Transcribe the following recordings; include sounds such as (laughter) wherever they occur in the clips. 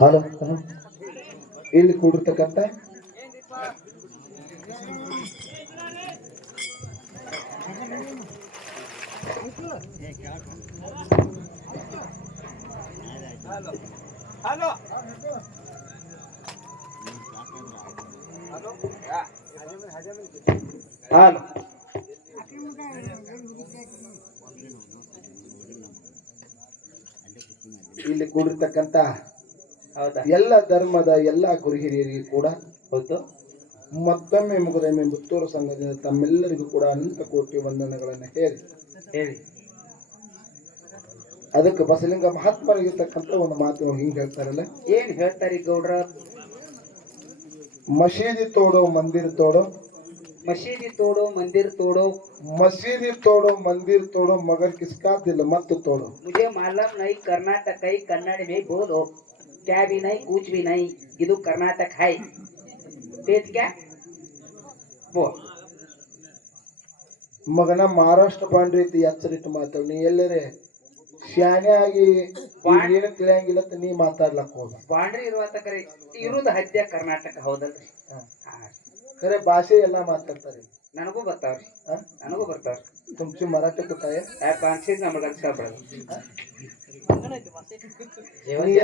Hello ಇಲ್ಲಿ ಕೂಡಿರ್ತಕ್ಕಂಥ ಹಾಲು. ಇಲ್ಲಿ ಕೂಡಿರ್ತಕ್ಕಂಥ ಎಲ್ಲ ಧರ್ಮದ ಎಲ್ಲ ಗುರುಹಿರಿಯರಿಗೂ ಕೂಡ ಹೌದು. ಮತ್ತೊಮ್ಮೆ ಮುಗದೊಮ್ಮೆ ಮುತ್ತೂರು ಸಂಘದಿಂದ ತಮ್ಮೆಲ್ಲರಿಗೂ ಕೂಡ ಅನಂತ ಕೋಟಿ ವಂದನೆಗಳನ್ನು ಹೇಳಿ. ಹೇಳಿ. ಅದಕ್ಕೆ ಬಸಲಿಂಗ ಮಹಾತ್ಮರಿಗಿರ್ತಕ್ಕಂಥ ಒಂದು ಮಾತು ಹಿಂಗೆ ಹೇಳ್ತಾರಲ್ಲ. ಏನ್ ಹೇಳ್ತಾರೆ ಗೌಡ್ರ? ಮಸೀದಿ ತೋಡೋ ಮಂದಿರ ತೋಡೋ ಮಸೀದಿ ತೋಡೋ ಮಂದಿರ್ ತೋಡೋ ಮಸೀದಿ ತೋಡೋ ಮಂದಿರ್ ತೋಡೋ ಮಗನ್ ಕಿಸ್ಕಾ ದಿಲ್ ಮತ್ತು ತೋಡೋ. ಮುಜೆ ಮಾಲಮ್ ನೈ ಕರ್ನಾಟಕ ಐ ಕನ್ನಡ ಮೇ ಬೋಲೋ ಕ್ಯಾ ಬಿ ನೈ ಕೂಚ್ ಬಿ ನೈ ಇದು ಕರ್ನಾಟಕ ಹೈ. ತೇಜ್ ಕ್ಯಾ ಬೋ. ಮಗನ ಮಹಾರಾಷ್ಟ್ರ ಬಾಂಡ್ರಿ ಎಚ್ಚರಿಟ್ಟು ಮಾತಾಡ್ ನೀ ಎಲ್ಲರೆ? ಶಾನೆ ಆಗಿ ಏನು ತಿಳಿಯಂಗಿಲ್ಲ ನೀ ಮಾತಾಡ್ಲಕ್ ಪಾಂಡ್ರಿ ಬಾಂಡ್ರಿ ಇರುವ ಇರುವುದು ಹದ್ಯ ಕರ್ನಾಟಕ ಹೌದಲ್ರಿ? ಖರೆ ಭಾಷೆ ಎಲ್ಲ ಮಾತಾಡ್ತಾರೆ. ನನಗೂ ಬರ್ತಾವ್ರಿ. ನನಗೂ ಬರ್ತಾವ್ರಿ. ತುಮಚಿ ಮರಾಠಿ ಕೂತಾಯ ಯಾಕೆ ಭಾಷೆ ನಮಗೆ ಅನ್ಸ್ಕೊಳ್ಬಾರ್ದು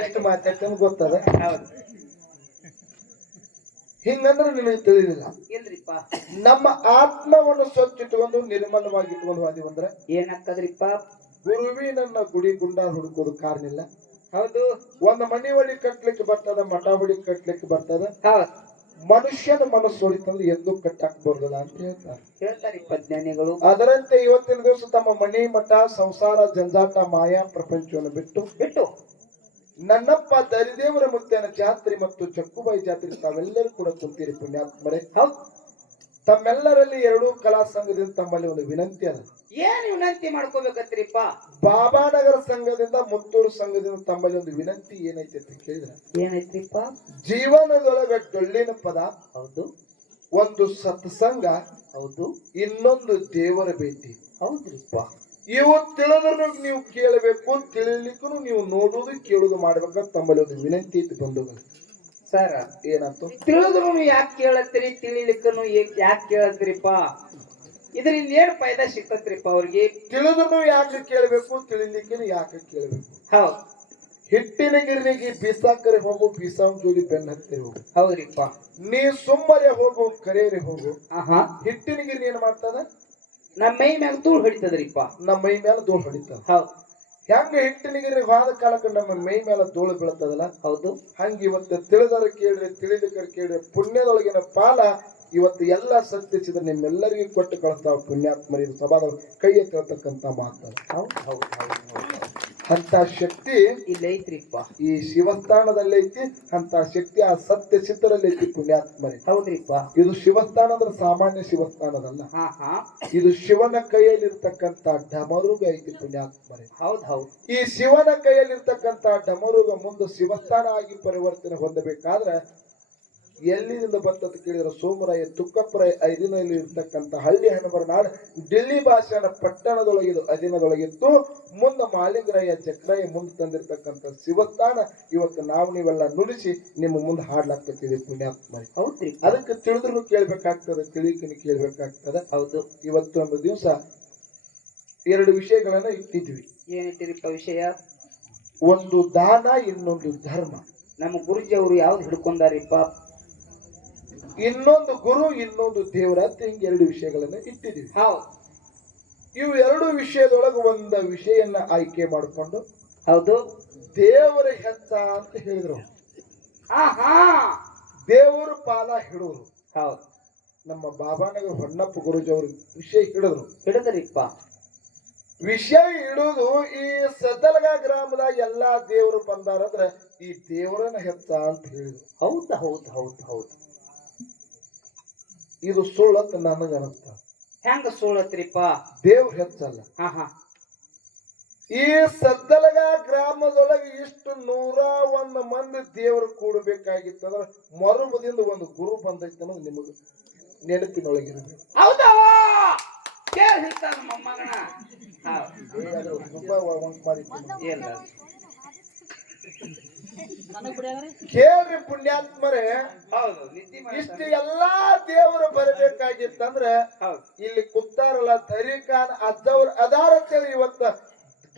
ಎಷ್ಟು ಮಾತಾಡ್ತಾನೆ ಗೊತ್ತದ? ಹಿಂಗಂದ್ರೆ ನಿಮಗೆ ತಿಳಿದಿಲ್ಲ. ಇಲ್ರಿಪ್ಪ. ನಮ್ಮ ಆತ್ಮವನ್ನು ಸ್ವಚ್ಛ ಇಟ್ಕೊಂಡು ನಿರ್ಮಲವಾಗಿ ಇಟ್ಕೊಂಡು ಹೋದಿವಂದ್ರೆ ಏನಾಗ್ತದ್ರಿಪ್ಪ ಗುರುವಿನನ್ನ ಗುಡಿ ಗುಂಡ ಹುಡುಕೋದು ಕಾರಣ ಇಲ್ಲ. ಹೌದು. ಒಂದು ಮನೆ ಒಳಗೆ ಕಟ್ಲಿಕ್ಕೆ ಬರ್ತದ ಮಠ ಒಳಗೆ ಕಟ್ಲಿಕ್ಕೆ ಬರ್ತದ? ಹೌದು. ಮನುಷ್ಯನ ಮನಸ್ಸು ಹೊಡಿತಂದ್ರೆ ಎಂದೂ ಕಟ್ಟಾಕಬಾರ್ದಲ್ಲ ಬರೋದಿಲ್ಲ ಅಂತ ಹೇಳ್ತಾರೆ. ಅದರಂತೆ ಇವತ್ತಿನ ದಿವಸ ತಮ್ಮ ಮನೆ ಮಠ ಸಂಸಾರ ಜಂಜಾಟ ಮಾಯಾ ಪ್ರಪಂಚವನ್ನು ಬಿಟ್ಟು ಬಿಟ್ಟು ನನ್ನಪ್ಪ ದರಿದೇವರ ಮುತ್ತೇನ ಜಾತ್ರೆ ಮತ್ತು ಚಕ್ಕುಬಾಯಿ ಜಾತ್ರೆ ತಾವೆಲ್ಲರೂ ಕೂಡ ಕುಂತೀರಿ ಪುಣ್ಯಾತ್ಮರೇ. ಹೌದು. ತಮ್ಮೆಲ್ಲರಲ್ಲಿ ಎರಡೂ ಕಲಾ ಸಂಘದಿಂದ ತಮ್ಮಲ್ಲಿ ಒಂದು ವಿನಂತಿ ಅದ. ಏನ್ ವಿನಂತಿ ಮಾಡ್ಕೋಬೇಕತ್ರಿಪ್ಪ? ಬಾಬಾನಗರ ಸಂಘದಿಂದ ಮುತ್ತೂರು ಸಂಘದಿಂದ ತಮ್ಮಲ್ಲಿ ಒಂದು ವಿನಂತಿ ಏನೈತೆ ಅಂತ ಕೇಳಿದ್ರೆ ಏನೈತ್ರಿಪ್ಪ? ಜೀವನದೊಳಗ ಡೊಳ್ಳಿನ ಪದ ಹೌದು. ಒಂದು ಸತ್ಸಂಗ ಹೌದು. ಇನ್ನೊಂದು ದೇವರ ಭೇಟಿ. ಹೌದ್ರಿಪ್ಪ. ಇವು ತಿಳಿದ್ರು ನೀವು ಕೇಳಬೇಕು ತಿಳಿಲಿಕ್ಕೂ ನೀವು ನೋಡುದು ಕೇಳುದು ಮಾಡ್ಬೇಕಂತ ತಮ್ಮಲ್ಲಿ ಒಂದು ವಿನಂತಿ ಐತಿ ಬಂಧುಗಳು. ಸರ್ ಏನಂತ? ತಿಳಿದ್ರು ಯಾಕೆ ಕೇಳತ್ತೀರಿ ತಿಳಿಲಿಕ್ಕನು ಯಾಕೆ ಕೇಳತ್ರಿಪ್ಪ ಇದರಿಂದ ಏನು ಫಾಯ್ದಾ ಸಿಕ್ತತ್ರಿಪ್ಪ ಅವ್ರಿಗೆ? ತಿಳಿದನು ಯಾಕೆ ಕೇಳಬೇಕು ತಿಳಿಲಿಕ್ಕೆ ಯಾಕೆ ಕೇಳಬೇಕು? ಹೌದು. ಹಿಟ್ಟಿನ ಗಿರಣಿಗೆ ಬೀಸಾಕರೆ ಹೋಗು ಬೀಸಾವ್ ಜೋಡಿ ಬೆನ್ನ ಹತ್ತಿರ ಹೋಗು. ಹೌದ್ರಿಪ್ಪ. ನೀ ಸುಮ್ಮನೆ ಹೋಗು ಕರೆಯರೆ ಹೋಗು. ಆಹಾ. ಹಿಟ್ಟಿನ ಗಿರಣಿ ಏನ್ ಮಾಡ್ತದ? ನಮ್ಮ ಮೈ ಮ್ಯಾಲ ಧೂಳ್ ಹೊಡಿತದ್ರಿಪ್ಪ. ನಮ್ಮ ಮೈ ಮ್ಯಾಲ ಧೂಳು ಹೊಡಿತದ. ಹೌದು. ಹೆಂಗ ಹಿಟ್ಟಿನ ಗಿರಿ ಹೋದ ಕಾಲಕ್ಕೆ ನಮ್ಮ ಮೈ ಮ್ಯಾಲ ಧೂಳು ಬೀಳ್ತದಲ್ಲ ಹೌದು. ಹಂಗ ಇವತ್ತು ತಿಳಿದರ ಕೇಳ್ರಿ ತಿಳಿಲಿಕ್ಕರ ಕೇಳ್ರಿ ಪುಣ್ಯದೊಳಗಿನ ಪಾಲ ಇವತ್ತು ಎಲ್ಲ ಸತ್ಯಚಿತ್ರ ನಿಮ್ಮೆಲ್ಲರಿಗೂ ಕೊಟ್ಟು ಕಳಿಸ್ತಾವ ಪುಣ್ಯಾತ್ಮರಿ ಸಭಾದ ಕೈ ಎತ್ತಿರತಕ್ಕಂತ ಮಾತು. ಅಂತ ಶಕ್ತಿ ಇಲ್ಲೈತ್ರಿಪ್ಪ ಈ ಶಿವಸ್ಥಾನದಲ್ಲಿ ಐತಿ ಅಂತ ಶಕ್ತಿ ಆ ಸತ್ಯ ಚಿತ್ರದಲ್ಲಿ ಐತಿ ಪುಣ್ಯಾತ್ಮರಿ ಹೌದ್ರಿಪ್ಪ. ಇದು ಶಿವಸ್ಥಾನ ಅಂದ್ರೆ ಸಾಮಾನ್ಯ ಶಿವಸ್ಥಾನದಲ್ಲ. ಇದು ಶಿವನ ಕೈಯಲ್ಲಿರ್ತಕ್ಕಂತ ಡಮರುಗ ಐತಿ ಪುಣ್ಯಾತ್ಮರಿ. ಹೌದ್ ಹೌದ್. ಈ ಶಿವನ ಕೈಯಲ್ಲಿರ್ತಕ್ಕಂತ ಡಮರುಗ ಮುಂದೆ ಶಿವಸ್ಥಾನ ಆಗಿ ಪರಿವರ್ತನೆ ಹೊಂದಬೇಕಾದ್ರೆ ಎಲ್ಲಿಂದ ಬಂತಂತ ಕೇಳಿದ್ರೆ ಸೋಮರಾಯ ತುಕ್ಕಪ್ಪರಾಯ ಐದಿನಲ್ಲಿ ಇರ್ತಕ್ಕಂಥ ಹಳ್ಳಿ ಹಣಬರ ನಾಡು ಡಿಲ್ಲಿ ಭಾಷೆನ ಪಟ್ಟಣದೊಳಗಿದು ಅಧೀನದೊಳಗಿತ್ತು ಮುಂದೆ ಮಾಲಿಂಗರಾಯ ಚಕ್ರಾಯ ಮುಂದೆ ತಂದಿರ್ತಕ್ಕಂಥ ಶಿವಸ್ಥಾನ. ಇವತ್ತು ನಾವು ನೀವೆಲ್ಲ ನುಡಿಸಿ ನಿಮ್ಮ ಮುಂದೆ ಹಾಡ್ಲಾಗ್ತದೆ ಪುಣ್ಯಾತ್ಮರಿ. ಹೌದ್ರಿ. ಅದಕ್ಕೆ ತಿಳಿದ್ರು ಕೇಳ್ಬೇಕಾಗ್ತದೆ ತಿಳಿಕಿನ ಕೇಳ್ಬೇಕಾಗ್ತದೆ. ಹೌದು. ಇವತ್ತೊಂದು ದಿವಸ ಎರಡು ವಿಷಯಗಳನ್ನ ಇಟ್ಟಿದ್ವಿ. ಏನಿಟ್ಟಿರಿಪ್ಪ ವಿಷಯ? ಒಂದು ದಾನ ಇನ್ನೊಂದು ಧರ್ಮ. ನಮ್ಮ ಗುರುಜಿ ಅವರು ಯಾವ್ದು ಹಿಡ್ಕೊಂಡಾರಿಪ್ಪ? ಇನ್ನೊಂದು ಗುರು ಇನ್ನೊಂದು ದೇವರ ಅಂತ ಹಿಂಗೆ ಎರಡು ವಿಷಯಗಳನ್ನ ಇಟ್ಟಿದ್ದೀವಿ. ಹೌದು. ಇವು ಎರಡು ವಿಷಯದೊಳಗೆ ಒಂದ ವಿಷಯನ್ನ ಆಯ್ಕೆ ಮಾಡಿಕೊಂಡು ಹೌದು. ದೇವರ ಹೆತ್ತ ಅಂತ ಹೇಳಿದ್ರು. ಆಹಾ! ದೇವರು ಪಾಲ ಹಿಡುವರು ಹೌದು. ನಮ್ಮ ಬಾಬಾನಗರ ಹೊನ್ನಪ್ಪ ಗುರುಜಿ ಅವರು ವಿಷಯ ಹಿಡಿದ್ರು. ಹಿಡಿದ್ರಿಪ್ಪ. ವಿಷಯ ಹಿಡಿದು ಈ ಸದಲಗ ಗ್ರಾಮದಾಗ ಎಲ್ಲಾ ದೇವರು ಬಂದಾರಂದ್ರೆ ಈ ದೇವರನ್ನ ಹೆತ್ತ ಅಂತ ಹೇಳಿದ್ರು. ಹೌದು ಹೌದು ಹೌದು ಹೌದ್. ಇದು ಸುಳ್ಳು ನನಗೆ ಅನಸ್ತ ಹೆಂಗ ಸೋಳತ್ರಿಪ್ಪ ದೇವ್ರ ಹೆಚ್ಚಲ್ಲ. ಹಾ ಹಾ. ಈ ಸದ್ದಲಗ ಗ್ರಾಮದೊಳಗೆ ಇಷ್ಟು ನೂರ ಒಂದು ಮಂದಿ ದೇವರು ಕೂಡಬೇಕಾಗಿತ್ತಂದ್ರೆ ಮರುಮದಿಂದ ಒಂದು ಗುರು ಬಂದೈತೆ ಅನ್ನೋದು ನಿಮಗೆ ನೆನಪಿನೊಳಗಿರಬೇಕು. ಹೌದಾ? ಕೇಳ ಕೇಳ್ರಿ ಪುಣ್ಯಾತ್ಮರೇ ಇಷ್ಟು. ಎಲ್ಲಾ ದೇವರು ಬರಬೇಕಾಗಿತ್ತಂದ್ರ ಇಲ್ಲಿ ಕೂತಾರಲ್ಲ ಧರಿಕಾನ್ ಅಜ್ಜವ್ರ ಅದಾರ ಅಂತೇಳಿ ಇವತ್ತ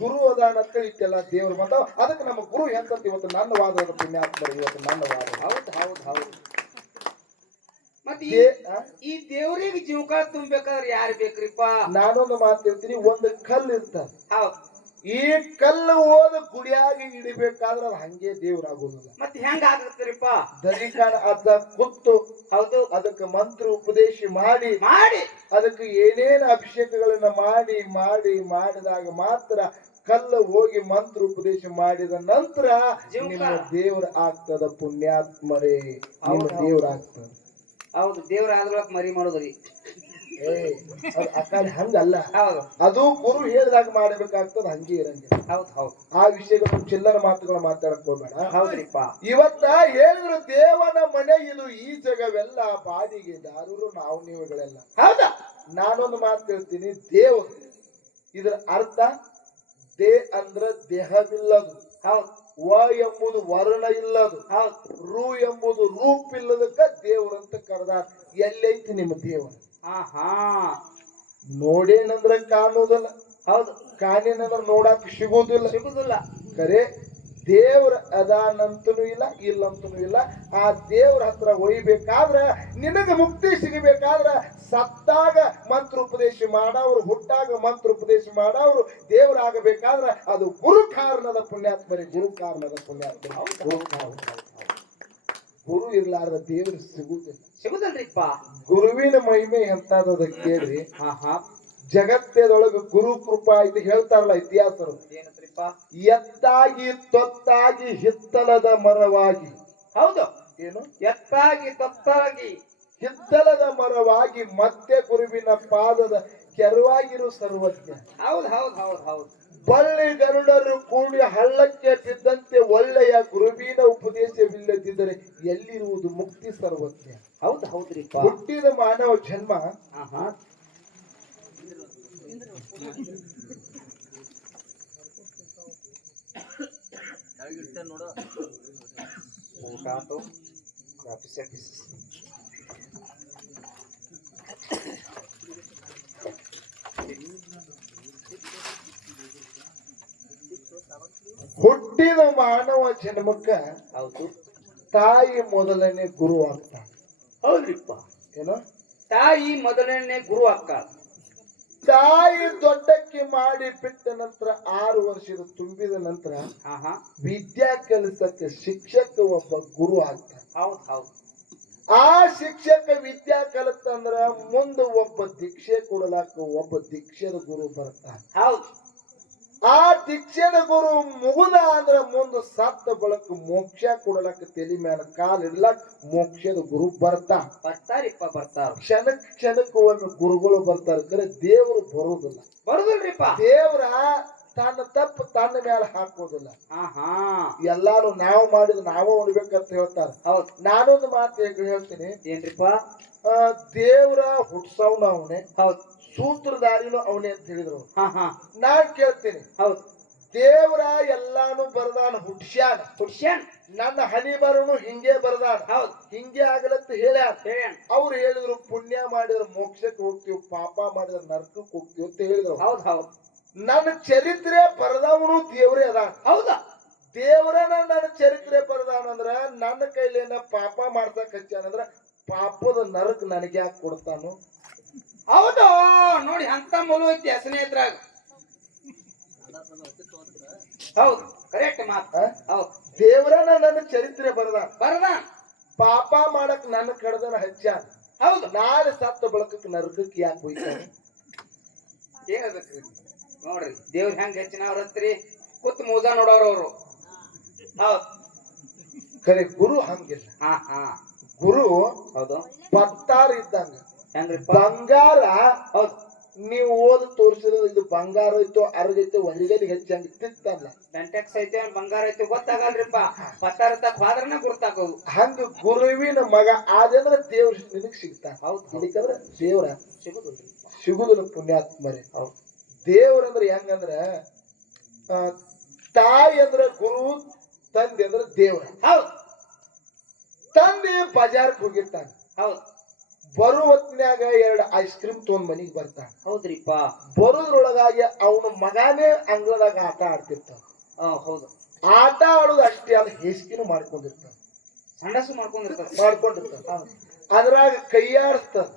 ಗುರು ಅದಾನ ಅಂತೇಳಿ ಇಟ್ಟೆಲ್ಲ ದೇವ್ರ ಮತ ಅದಕ್ಕೆ ನಮ್ಮ ಗುರು ಎಂತಂತ ಇವತ್ತು ನನ್ನ ವಾದ ಪುಣ್ಯಾತ್ಮರು ಇವತ್ತು ನನ್ನ ವಾದ ಹೌದು ಹೌದು ಹೌದು. ಈ ಈ ದೇವ್ರಿಗೆ ಜೀವಕಾಲ ತುಂಬೇಕಾದ್ರೆ ಯಾರು ಬೇಕ್ರಿಪ್ಪ? ನಾನೊಂದು ಮಾತು ಹೇಳ್ತೀನಿ ಒಂದು ಕಲ್ಲು ಇರ್ತದ ಹೌದು. ಈ ಕಲ್ಲು ಓದ ಕುಡಿಯಾಗಿ ಇಡಬೇಕಾದ್ರೆ ಅದು ಹಂಗೆ ದೇವರಾಗುವುದಿಲ್ಲ ಮತ್ತೆ ಹೆಂಗ ಆಗತ್ರಿಪ್ಪ ದರಿಕಾಣ ಅದ ಕುತ್ತು ಹೌದು. ಅದಕ್ಕೆ ಮಂತ್ರ ಉಪದೇಶ ಮಾಡಿ ಮಾಡಿ. ಅದಕ್ಕೆ ಏನೇನು ಅಭಿಷೇಕಗಳನ್ನ ಮಾಡಿ ಮಾಡಿ ಮಾಡಿದಾಗ ಮಾತ್ರ ಕಲ್ಲು ಹೋಗಿ ಮಂತ್ರ ಉಪದೇಶ ಮಾಡಿದ ನಂತರ ನಿಮ್ಮ ದೇವ್ರ ಆಗ್ತದ ಪುಣ್ಯಾತ್ಮರೇ. ನಿಮ್ಮ. ದೇವ್ರ ಆಗ್ತದ. ಹೌದು ದೇವ್ರ ಆದ್ರೊಳಗ್ ಮರಿ ಮಾಡೋದ್ರಿ. ಹಂಗಲ್ಲ. ಅದು ಗುರು ಹೇಳಿದಾಗ ಮಾಡಬೇಕಾಗ್ತದ ಹಂಗೆ ಇರಂಗಿಲ್ಲ ಹೌದು ಹೌದು. ಆ ವಿಷಯಗಳು ಚಿಲ್ಲರ ಮಾತುಗಳು ಮಾತಾಡಕ್ ಹೋಗ್ಬೇಡ. ಹೌದ್ರಿಪ್ಪ ಇವತ್ತ ಹೇಳಿದ್ರು ದೇವನ ಮನೆ ಇದು ಈ ಜಗವೆಲ್ಲ ಬಾಡಿಗೆ ಯಾರೂ ನಾವು ನೀವುಗಳೆಲ್ಲ. ಹೌದಾ? ನಾನೊಂದು ಮಾತು ಹೇಳ್ತೀನಿ ದೇವರು ಇದರ ಅರ್ಥ ದೇ ಅಂದ್ರ ದೇಹವಿಲ್ಲದು. ಹೌದು. ವ ಎಂಬುದು ವರ್ಣ ಇಲ್ಲದು. ರು ಎಂಬುದು ರೂಪಿಲ್ಲದಕ್ಕ ದೇವರಂತ ಕರೆದಾರ. ಎಲ್ಲೈತಿ ನಿಮ್ಮ ದೇವರು? ನೋಡೇನಂದ್ರ ಕಾಣುವುದಿಲ್ಲ. ಹೌದು ಕಾಣೇನಂದ್ರ ನೋಡಕ್ ಸಿಗುವುದಿಲ್ಲ. ಸಿಗುದಿಲ್ಲ ಕರೆ ದೇವ್ರ ಅದಾನಂತನೂ ಇಲ್ಲ ಇಲ್ಲಂತನೂ ಇಲ್ಲ. ಆ ದೇವ್ರ ಹತ್ರ ಒಯ್ಬೇಕಾದ್ರ ನಿನಗೆ ಮುಕ್ತಿ ಸಿಗಬೇಕಾದ್ರ ಸತ್ತಾಗ ಮಂತ್ರ ಉಪದೇಶ ಮಾಡವ್ರು ಹುಟ್ಟಾಗ ಮಂತ್ರ ಉಪದೇಶ ಮಾಡವ್ರು ದೇವರಾಗಬೇಕಾದ್ರ ಅದು ಗುರು ಕಾರಣದ ಪುಣ್ಯಾತ್ಮರೇ. ಗುರು ಕಾರಣದ ಪುಣ್ಯಾತ್ಮ. ಗುರು ಇರ್ಲಾರ್ದ ದೇವ್ರು ಸಿಗುವುದಿಲ್ಲ. ಸಿಗುದಲ್ರಿಪ್ಪ? ಗುರುವಿನ ಮಹಿಮೆ ಎಂತಾದದ ಕೇಳ್ರಿ. ಹಾ ಹಾ ಜಗತ್ತದೊಳಗ ಗುರು ಕೃಪಾ ಇದು ಹೇಳ್ತಾರಲ್ಲ ಇತಿಹಾಸರು. ಏನಂತ್ರಿಪ್ಪ ಎತ್ತಾಗಿ ತೊತ್ತಾಗಿ ಹಿತ್ತಲದ ಮರವಾಗಿ. ಹೌದು. ಏನು? ಎತ್ತಾಗಿ ತೊತ್ತಾಗಿ. ಹಿತ್ತಲದ ಮರವಾಗಿ ಮತ್ತೆ ಗುರುವಿನ ಪಾದದ ಕೆರವಾಗಿರು ಸರ್ವಜ್ಞ. ಹೌದು ಹೌದು ಹೌದು ಹೌದು. ಗರುಡರು ಕೂಡಿ ಹಳ್ಳಕ್ಕೆ ಬಿದ್ದಂತೆ ಒಳ್ಳೆಯ ಗುರುವಿನ ಉಪದೇಶವಿಲ್ಲದಿದ್ದರೆ ಎಲ್ಲಿರುವುದು ಮುಕ್ತಿ ಸರ್ವಜ್ಞ ಹೌದು ಹೌದ್ರಿ ಹುಟ್ಟಿದ ಮಾನವ ಜನ್ಮ ಹಾ ಹಾ ಊಟ ಆತು ಆಫೀಸ್ ಆಫೀಸ್ ಹುಟ್ಟಿದ ಮಾನವ ಜನ್ಮಕ್ಕ ಹೌದು. ತಾಯಿ ಮೊದಲನೇ ಗುರು ಆಗ್ತಾನೆ ಹೌದ್ರಿಪ್ಪ. ಏನೋ? ತಾಯಿ ಮೊದಲನೇ ಗುರು ಅಕ್ಕ ತಾಯಿ ದೊಡ್ಡಕ್ಕೆ ಮಾಡಿ ಬಿಟ್ಟ ನಂತರ ಆರು ವರ್ಷದ ತುಂಬಿದ ನಂತರ ವಿದ್ಯಾ ಕೆಲಸಕ್ಕೆ ಶಿಕ್ಷಕ ಒಬ್ಬ ಗುರು ಆಗ್ತಾನೆ ಹೌದು ಹೌದು. ಆ ಶಿಕ್ಷಕ ವಿದ್ಯಾ ಕಲಿತಂದ್ರ ಮುಂದೆ ಒಬ್ಬ ದೀಕ್ಷೆ ಕೊಡಲಾಕ ಒಬ್ಬ ದೀಕ್ಷೆದ ಗುರು ಬರ್ತಾನೆ. ಹೌದು. ಆ ದೀಕ್ಷೆದ ಗುರು ಮುಗುದ ಅಂದ್ರ ಮುಂದೆ ಸತ್ತ ಬಳಕ ಮೋಕ್ಷ ಕೊಡಲಕ್ಕ ತಲೆ ಮೇಲೆ ಕಾಲ್ ಇಡ್ಲಕ್ ಮೋಕ್ಷದ ಗುರು ಬರ್ತಾ. ಬರ್ತಾರಿಪ್ಪ ಬರ್ತಾರ. ಕ್ಷಣಕ್ ಕ್ಷಣಕ್ಕೂ ಒಂದು ಗುರುಗಳು ಬರ್ತಾರ. ಕರೆ ದೇವರು ಬರೋದಿಲ್ಲ. ಬರುದಿಲ್ರಿಪ್ಪ? ದೇವ್ರ ತನ್ನ ತಪ್ಪು ತನ್ನ ಮೇಲೆ ಹಾಕೋದಿಲ್ಲ. ಎಲ್ಲಾರು ನಾವು ಮಾಡಿದ ನಾವು ಉಣ್ಬೇಕಂತ ಹೇಳ್ತಾರ. ಹೌದು. ನಾನೊಂದು ಮಾತು ಹೇಳ್ತೀನಿ. ಏನ್ರಿಪ್ಪ? ದೇವ್ರ ಹುಟ್ಸವ್ನ ಅವನೇ. ಹೌದು. ಸೂತ್ರಧಾರಿನೂ ಅವನೇ ಅಂತ ಹೇಳಿದ್ರು ಅವ್ರು. ಹಾ ಹಾ. ನಾನ್ ಕೇಳ್ತೀನಿ. ಹೌದು. ದೇವ್ರ ಎಲ್ಲಾನು ಬರ್ದಾನ ಹುಟ್ಸ್ಯಾನ. ಹುಡ್ಸ್ಯಾನ್ ನನ್ನ ಹನಿ ಬರನು ಹಿಂಗೆ ಬರ್ದಾನ. ಹೌದು. ಹಿಂಗೆ ಆಗಲತ್ತ ಹೇಳ್ಯಾನ. ಹೇಳ್ಯಾನ್. ಅವ್ರು ಹೇಳಿದ್ರು ಪುಣ್ಯ ಮಾಡಿದ್ರೆ ಮೋಕ್ಷಕ್ಕೆ ಹೋಗ್ತೀವಿ ಪಾಪ ಮಾಡಿದ್ರೆ ನರಕಕ್ಕೆ ಹೋಗ್ತೀವಿ ಅಂತ ಹೇಳಿದ್ರು ಹೌದು ಹೌದು. ನನ್ನ ಚರಿತ್ರೆ ಬರದವನು ದೇವ್ರೇ ಅದ ಹೌದಾ. ದೇವ್ರನ ನನ್ನ ಚರಿತ್ರೆ ಬರದಾನಂದ್ರ ನನ್ನ ಕೈಲೇನ ಪಾಪ ಮಾಡ್ತಾ ಹಚ್ಚಾನಂದ್ರ ಪಾಪದ ನರಕ್ ನನಗೆ ಯಾಕೆ ಕೊಡ್ತಾನು ಹೌದು ನೋಡಿ ಅಂತ ಮೂಲ ಐತಿ ಸ್ನೇಹಿತರಾಗ. ಹೌದು ಕರೆಕ್ಟ್ ಮಾತು. ಹೌದು. ದೇವರ ನನ್ನ ಚರಿತ್ರೆ ಬರದ ಬರದ ಪಾಪ ಮಾಡಕ್ ನನ್ನ ಕಡ್ದನ ಹಚ್ಚ ಹೌದು. ನಾಳೆ ಸತ್ತ ಬಳಕಕ್ಕೆ ನರಕಕ್ಕೆ ಯಾಕೆ ಹೋಯ್ತಾನೆ ಏನದಕ್ರಿ ನೋಡ್ರಿ ದೇವ್ರ ಹೆಂಗ್ ಹೆಚ್ಚಿನವ್ರ ಹತ್ರಿ ಕುತ್ ಮೂಜ ನೋಡೋರು ಅವರು. ಹೌದು. ಕರೆ ಗುರು ಹಂಗಿಲ್ಲ. ಹಾ ಹಾ. ಗುರು ಹೌದು. ಪತ್ತಾರ ಇದ್ದಂಗ. ಬಂಗಾರ? ಹೌದು. ನೀವು ಓದಿ ತೋರಿಸಿರೋದು ಇದು ಬಂಗಾರ ಐತೋ ಇತ್ತು ಹೊರಗಡೆ ಹೆಚ್ಚಂಗ ತಿತ್ತಲ್ಲ ಬೆಂಟೆಕ್ಸ್ ಐತೆ ಬಂಗಾರ ಐತೆ ಗೊತ್ತಾಗಲ್ರಿಪ್ಪ ಪತ್ತಾರ ತಕ್ಕ ಹೋದ್ರನ ಗುರ್ತಾಕೋದು ಹಂಗ ಗುರುವಿನ ಮಗ ಆದ್ರೆ ದೇವ್ರ ನಿನಗ್ ಸಿಗ್ತಾನ ಹೌದು. ಅದಕ್ಕಂದ್ರೆ ದೇವ್ರ. ಸಿಗುದು ಸಿಗುದಿಲ್ಲ ಪುಣ್ಯಾತ್ಮರೇ. ಹೌದು. ದೇವ್ರಂದ್ರೆ ಹೆಂಗಂದ್ರೆ ತಾಯಿ ಅಂದ್ರೆ ಗುರು ತಂದೆ ಅಂದ್ರೆ ದೇವ್ರ. ಹೌದು. ತಂದೆ ಬಜಾರ್ಕ್ ಹೋಗಿರ್ತಾನೆ. ಹೌದ್. ಬರೋ ಹೊತ್ನ್ಯಾಗ ಎರಡು ಐಸ್ ಕ್ರೀಮ್ ತೊಗೊಂಡ್ ಮನಿಗ್ ಬರ್ತಾನ. ಹೌದ್ರಿಪ್ಪ. ಬರೋದ್ರೊಳಗಾಗಿ ಅವನ ಮಗಾನೇ ಅಂಗಳದಾಗ ಆಟ ಆಡ್ತಿರ್ತಾನ. ಹೌದು. ಆಟ ಆಡೋದು ಅಷ್ಟೇ ಅಲ್ಲ ಹೇಸಿಗೆನು ಮಾಡ್ಕೊಂಡಿರ್ತಾನ. ಸಂಡಸು ಮಾಡ್ಕೊಂಡಿರ್ತಾನ. ಮಾಡ್ಕೊಂಡಿರ್ತಾನ. ಅದ್ರಾಗ ಕೈಯಾಡಿಸ್ತಾನ.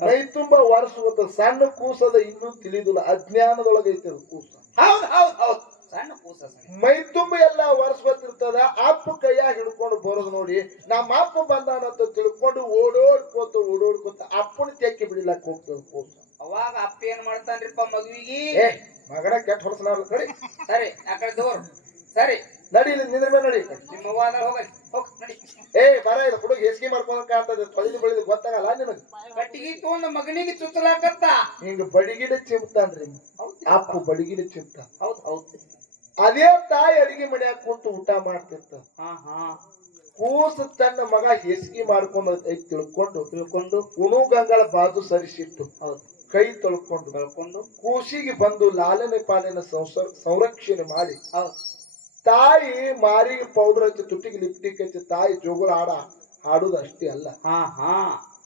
ಮೈ ತುಂಬಾ ವರ್ಷ ಸಣ್ಣ ಕೂಸದ ಇನ್ನೂ ತಿಳಿದಿಲ್ಲ. ಅಜ್ಞಾನದೊಳಗೆ ಐತೆ ಅದು ಕೂಸ. ಹೌದು ಹೌದು ಹೌದ್. ಸಣ್ಣ ಕೂಸ ಸಣ್ಣ ಮೈ ತುಂಬ ಎಲ್ಲ ವರ್ಷ ಅಪ್ಪ ಕೈಯಾಗ ಹಿಡ್ಕೊಂಡು ಬರೋದು ನೋಡಿ ನಮ್ಮ ಅಪ್ಪ ಬಂದಾನಂತ ತಿಳ್ಕೊಂಡು ಓಡೋಡ್ಕೋತ ಓಡೋಡ್ಕೋತ ಅಪ್ಪನ ತೆಕ್ಕಿ ಬಿಡಿಲಕ್ ಹೋಗ್ತದ ಕೂಸ. ಅವಾಗ ಅಪ್ಪ ಏನ್ ಮಾಡ್ತಾನ್ರಿಪ್ಪ ಮಗುವಿಗೆ? ಏ ಮಗನ ಕೆಟ್ಟ ಹೊಲಸನ ನಡಿ ಸರಿ ಆ ಕಡೆ ದೂರ. ಸರಿ. ನಡಿ ಇಲ್ಲಿ ನಿಂದ್ರ ಮೇಲೆ ನಡಿ. ನಿಮ್ಮ ಅದ್ರ ಹೋಗಲಿ. ಹೋಗ್ ನಡಿ. ಏ ಬರ ಇದು ಹುಡುಗ ಹೇಸಿಗೆ ಮಾಡ್ಕೊಂಡ್ ಕಾಣ್ತದೆ ತೊಳೆದು ಬೆಳೆದು ಗೊತ್ತಾಗಲ್ಲ ನಿನಗೆ? ಕಟ್ಟಿಗೆ ತೊಗೊಂಡು ಮಗನಿಗೆ ಚುಚ್ಚಲಾಕತ್ತ. ಹಿಂಗ ಬಡಿಗಿಡ ಚಿಮ್ತಾನ್ರಿ ಅಪ್ಪು ಬಡಿಗಿಡ ಚಿಮ್ತ ಹೌದ್ ಹೌದ್. ಅದೇ ತಾಯಿ ಅಡಿಗೆ ಮನ್ಯಾಗ ಕೂತು ಊಟ ಮಾಡ್ತಿರ್ತ ಕೂಸ ತನ್ನ ಮಗ ಹೇಸಿಗೆ ಮಾಡ್ಕೊಂಡು ತಿಳ್ಕೊಂಡು ತಿಳ್ಕೊಂಡು ಉಣು ಗಂಗಳ ಬಾಜು ಸರಿಸಿಟ್ಟು ಹೌದ್. ಕೈ ತೊಳ್ಕೊಂಡು ಬೆಳ್ಕೊಂಡು ಕೂಸಿಗೆ ಬಂದು ಲಾಲನೆ ಪಾಲನೆ ಸಂಸ- ಸಂರಕ್ಷಣೆ ಮಾಡಿ ಹೌದ್. ತಾಯಿ ಮಾರಿಗೆ ಪೌಡರ್ ಹಚ್ಚಿ ತುಟಿಗೆ ಲಿಪ್ಟಿಕ್ ಹಚ್ಚಿ ತಾಯಿ ಜೋಗುಳ ಆಡ ಹಾಡುದು ಅಷ್ಟೇ ಅಲ್ಲ.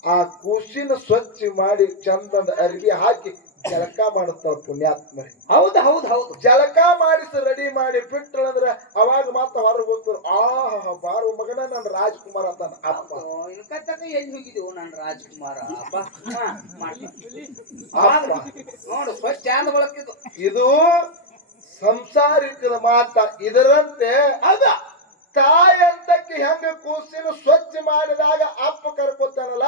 ಆ ಕೂಸಿನ ಸ್ವಚ್ಛ ಮಾಡಿ ಚಂದ ಅರ್ಬಿ ಹಾಕಿ ಜಳಕ ಮಾಡುತ್ತಾಳ ಪುಣ್ಯಾತ್ಮರಿ. ಹೌದ್ ಹೌದ್ ಹೌದು. ಜಲಕ ಮಾಡಿಸಿ ರೆಡಿ ಮಾಡಿ ಬಿಟ್ಟಳಂದ್ರ ಅವಾಗ ಮಾತ್ರ ಹೊರಗೆ ಹೋಗ್ತಾರ ಆಹಾ ಬಾರು ಮಗನ ನನ್ನ ರಾಜ್ಕುಮಾರ್ ಅಂತ ಅಪ್ಪ. ಎಲ್ಲಿ ಹೋಗಿದ್ದೀವು ನಾನು ರಾಜ್ಕುಮಾರ. ಅಪ್ಪ ನೋಡು ಸ್ವಚ್ಛ ಬಳಕಿದ್ದು ಇದು ಸಂಸಾರಿಕದ ಮಾತ ಇದರಂತೆ ಅದ. ತಾಯಿ ಅಂತಕ್ಕೆ ಹೆಂಗ ಕೂಸಿನ ಸ್ವಚ್ಛ ಮಾಡಿದಾಗ ಅಪ್ಪ ಕರ್ಕೋತಾನಲ್ಲ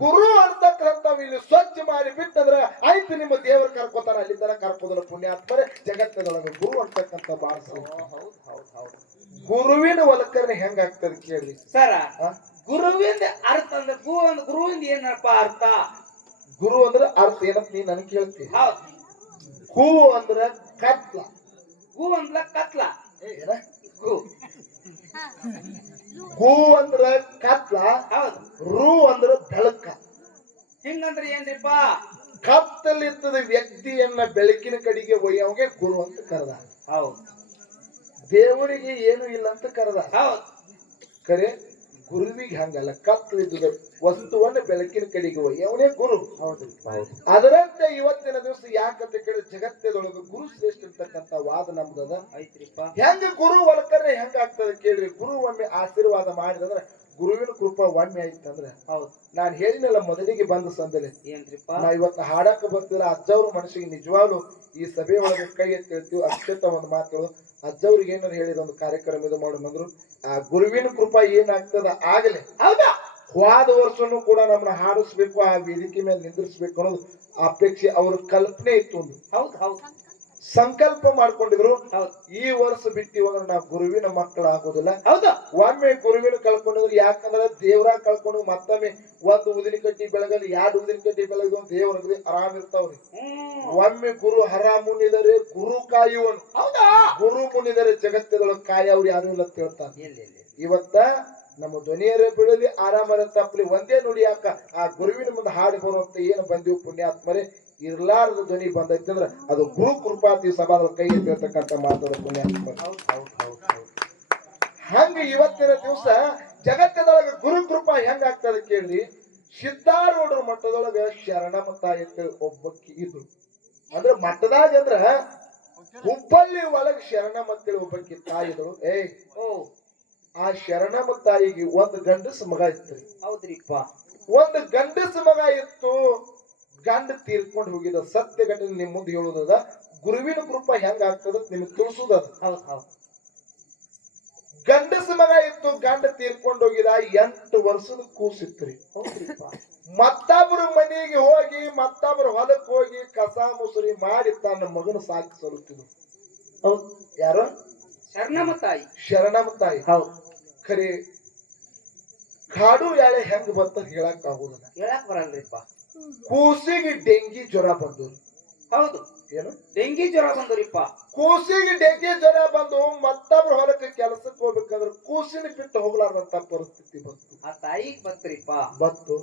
ಗುರು ಅಂತಕ್ಕಂಥವ್ ಇಲ್ಲಿ ಸ್ವಚ್ಛ ಮಾಡಿ ಬಿಟ್ಟಂದ್ರ ಆಯ್ತು ನಿಮ್ಮ ದೇವರು ಕರ್ಕೋತಾರ ಅಲ್ಲಿ ತರ ಕರ್ಕೋದ್ರ ಪುಣ್ಯಾತ್ಮರೆ ಜಗತ್ತದೊಳಗೆ ಗುರು ಅಂತಕ್ಕಂಥ ಬಾಳ ಗುರುವಿನ ಒಲಕರಣೆ ಹೆಂಗಾಗ್ತದೆ ಕೇಳಿ. ಸರ ಗುರುವಿನ ಗುರುವಿಂದ ಅರ್ಥ ಅಂದ್ರೆ ಗು ಅಂದ್ ಗುರುವಿಂದ ಏನಪ್ಪ ಅರ್ಥ? ಗುರು ಅಂದ್ರೆ ಅರ್ಥ ಏನಂತ ನೀನ್ ನನಗೆ ಕೇಳ್ತೀನಿ ಹೌದು. ಹೂ ಅಂದ್ರೆ ಕತ್ಲ. ಗು ಅಂದ್ರ ಕತ್ಲ. ಗು. ಹೂ. ಅಂದ್ರ ಕತ್ಲ ರು ರೂ ಅಂದ್ರ ಬೆಳಕ. ಹಿಂಗಂದ್ರೆ ಏನ್ರಿಪ್ಪ ಕತ್ತಲಿದ್ದದ ವ್ಯಕ್ತಿಯನ್ನ ಬೆಳಕಿನ ಕಡೆಗೆ ಒಯ್ಯವಗೆ ಗುರು ಅಂತ ಕರೆದ. ಹೌದು. ದೇವರಿಗೆ ಏನು ಇಲ್ಲ ಅಂತ ಕರೆದ. ಹೌದು. ಕರೆ? ಗುರುವಿಗೆ ಹಂಗಲ್ಲ ಕತ್ತಲಿದ್ದದ ವಸ್ತುವನ್ನ ಬೆಳಕಿನ ಕಡೆಗೆ ಒಯ್ಯವನೇ ಗುರು. ಹೌದು. ಅದರಂತೆ ಇವತ್ತಿನ ದಿವಸ ಯಾಕಂತ ಕೇಳಿದ್ರೆ ಜಗತ್ತದೊಳಗೆ ಗುರು ಶ್ರೇಷ್ಠ ಇರ್ತಕ್ಕಂಥ ವಾದ ನಮ್ದದ ಐತ್ರಿಪ್ಪ ಹೆಂಗ ಗುರು ಒಲಕರ್ರೆ ಹೆಂಗ ಆಗ್ತದೆ ಕೇಳ್ರಿ. ಗುರು ಒಮ್ಮೆ ಆಶೀರ್ವಾದ ಮಾಡಿದಂದ್ರೆ ಗುರುವಿನ ಕೃಪಾ ಒಮ್ಮೆ ಆಯ್ತಂದ್ರೆ ಹೌದು. ನಾನ್ ಹೇಳಿನಲ್ಲ ಮೊದಲಿಗೆ ಬಂದ ಸಂದಲೆ. ನಾ ಇವತ್ತು ಹಾಡಕ್ಕೆ ಬರ್ತಿಲ್ಲ ಅಜ್ಜವ್ರ ಮನಸ್ಸಿಗೆ ನಿಜವಾಗ್ಲು ಈ ಸಭೆ ಒಳಗೆ ಕೈ ಎತ್ತಿ ಹೇಳ್ತೀವಿ ಅಕ್ಷತ ಒಂದು ಮಾತುಗಳು ಅಜ್ಜವ್ರಿಗೆ ಏನಾರು ಹೇಳಿದ ಒಂದು ಕಾರ್ಯಕ್ರಮ ಇದು ಮಾಡೋಣಂದ್ರು ಆ ಗುರುವಿನ ಕೃಪಾ ಏನಾಗ್ತದ ಆಗಲೇ. ಹೌದಾ? ಹೋದ ವರ್ಷನೂ ಕೂಡ ನಮ್ಮನ್ನ ಹಾಡಿಸ್ಬೇಕು ಆ ವೇದಿಕೆ ಮೇಲೆ ನಿಂದಿರ್ಸ್ಬೇಕು ಅನ್ನೋದು ಅಪೇಕ್ಷೆ ಅವ್ರ ಕಲ್ಪನೆ ಇತ್ತು ಒಂದು. ಹೌದು ಹೌದ್. ಸಂಕಲ್ಪ ಮಾಡ್ಕೊಂಡಿದ್ರು. ಈ ವರ್ಷ ಬಿಟ್ಟಿವ ನಾವು ಗುರುವಿನ ಮಕ್ಕಳು ಆಗೋದಿಲ್ಲ ಹೌದು. ಒಮ್ಮೆ ಗುರುವಿನ ಕಳ್ಕೊಂಡಿದ್ರು. ಯಾಕಂದ್ರೆ ದೇವ್ರ ಕಳ್ಕೊಂಡು ಮತ್ತೊಮ್ಮೆ ಒಂದು ಉದಿನ ಕಟ್ಟಿ ಬೆಳಗಲ್ಲಿ ಎರಡು ಉದಿನ ಕಟ್ಟಿ ಬೆಳಗ್ಗೆ ದೇವ್ರ ಆರಾಮ್ ಇರ್ತಾವ್ರಿ ಒಮ್ಮೆ ಗುರು ಹರ ಮುನಿದರೆ ಗುರು ಕಾಯುವನು. ಹೌದಾ? ಗುರು ಮುನಿದರೆ ಜಗತ್ತುಗಳು ಕಾಯವ್ರು ಯಾರು ಇಲ್ಲ ಅಂತ ಎಲ್ಲಿ ಇವತ್ತ ನಮ್ಮ ಧ್ವನಿಯರೇ ಬೀಳಲಿ ಆರಾಮರ ತಪ್ಪಲಿ. ಒಂದೇ ನುಡಿಯಾಕ ಆ ಗುರುವಿನ ಮುಂದೆ ಹಾಡಿ ಬರುವಂತ ಏನು ಬಂದಿವು ಪುಣ್ಯಾತ್ಮರೇ? ಇರ್ಲಾರದ ಧ್ವನಿ ಬಂದೈತಿ ಅಂದ್ರೆ ಅದು ಗುರು ಕೃಪಾತಿ ಸಭಾದ ಕೈ ಎತ್ತಿರ್ತಕ್ಕಂಥ ಮಾತಾಡ ಪುಣ್ಯ ಹಂಗ ಇವತ್ತಿನ ದಿವಸ ಜಗತ್ತಿನೊಳಗೆ ಗುರು ಕೃಪಾ ಹೆಂಗಾಗ್ತದೆ ಆಗ್ತದ ಕೇಳಿ ಸಿದ್ಧಾರೂಢರ ಮಟ್ಟದೊಳಗ ಶರಣಮ ತಾಯಿ ಇತ್ತು ಒಬ್ಬಕ್ಕಿ ಇದ್ರು. ಅಂದ್ರೆ ಮಠದಾಗ ಅಂದ್ರ ಹುಬ್ಬಳ್ಳಿ ಒಳಗ ಶರಣ ಅಂತೇಳಿ ಒಬ್ಬಕ್ಕಿ ತಾಯಿದ್ರು ಏ ಓ ಆ ಶರಣಮ್ಮ ತಾಯಿಗೆ ಒಂದು ಗಂಡಸ ಮಗ ಇತ್ತು. ಹೌದ್ರಿಪ್ಪ. ಒಂದು ಗಂಡಸ ಮಗ ಇತ್ತು. ಗಂಡ ತೀರ್ಕೊಂಡು ಹೋಗಿದ ಸತ್ಯ ಘಟನೆ ನಿಮ್ಮ ಮುಂದೆ ಹೇಳುದದ ಗುರುವಿನ ಕೃಪ ಹೆಂಗ ಆಗ್ತದ ನಿಮಗೆ ತಿಳಿಸುದದ ಗಂಡಸ ಮಗ ಇತ್ತು ಗಂಡ ತೀರ್ಕೊಂಡು ಹೋಗಿದ ಎಂಟು ವರ್ಷದ ಕೂಸಿತ್ರಿ. ಮತ್ತೊಬ್ಬರ ಮನೆಗೆ ಹೋಗಿ ಮತ್ತೊಬ್ಬರ ಹೊಲಕ್ಕೆ ಹೋಗಿ ಕಸ ಮುಸುರಿ ಮಾಡಿ ತನ್ನ ಮಗನ ಸಾಕಿ ಸಲುತ್ತಿದ್ರು ಹೌದು. ಯಾರು? ಶರಣಮ್ಮ ತಾಯಿ ಶರಣಮ್ಮ ತಾಯಿ ಹೌದು. ಖರೆ ಕಾಡು ಯಾಳೆ ಹೆಂಗ್ ಬಂತ ಹೇಳಕ್ ಆಗುದಿಲ್ಲ. ಹೇಳಕ್ ಬರಲ್ರಿಪ್ಪ. ಕೂಸಿಗೆ ಡೆಂಗಿ ಜ್ವರ ಬಂದವು ಹೌದು. ಏನು? ಡೆಂಗಿ ಜ್ವರ ಬಂದ್ರಿಪ್ಪ ಕೂಸಿಗೆ ಡೆಂಗಿ ಜ್ವರ ಬಂದು ಮತ್ತೊಬ್ರ ಹೊಲಕ್ಕೆ ಕೆಲಸಕ್ಕೆ ಹೋಗ್ಬೇಕಾದ್ರೆ ಕೂಸಿನ ಬಿಟ್ಟು ಹೋಗ್ಲಾರ್ದಂತ ಪರಿಸ್ಥಿತಿ ಬಂತು. ಆ ತಾಯಿಗ್ ಬತ್ರಿಪ್ಪ ಬತ್ತು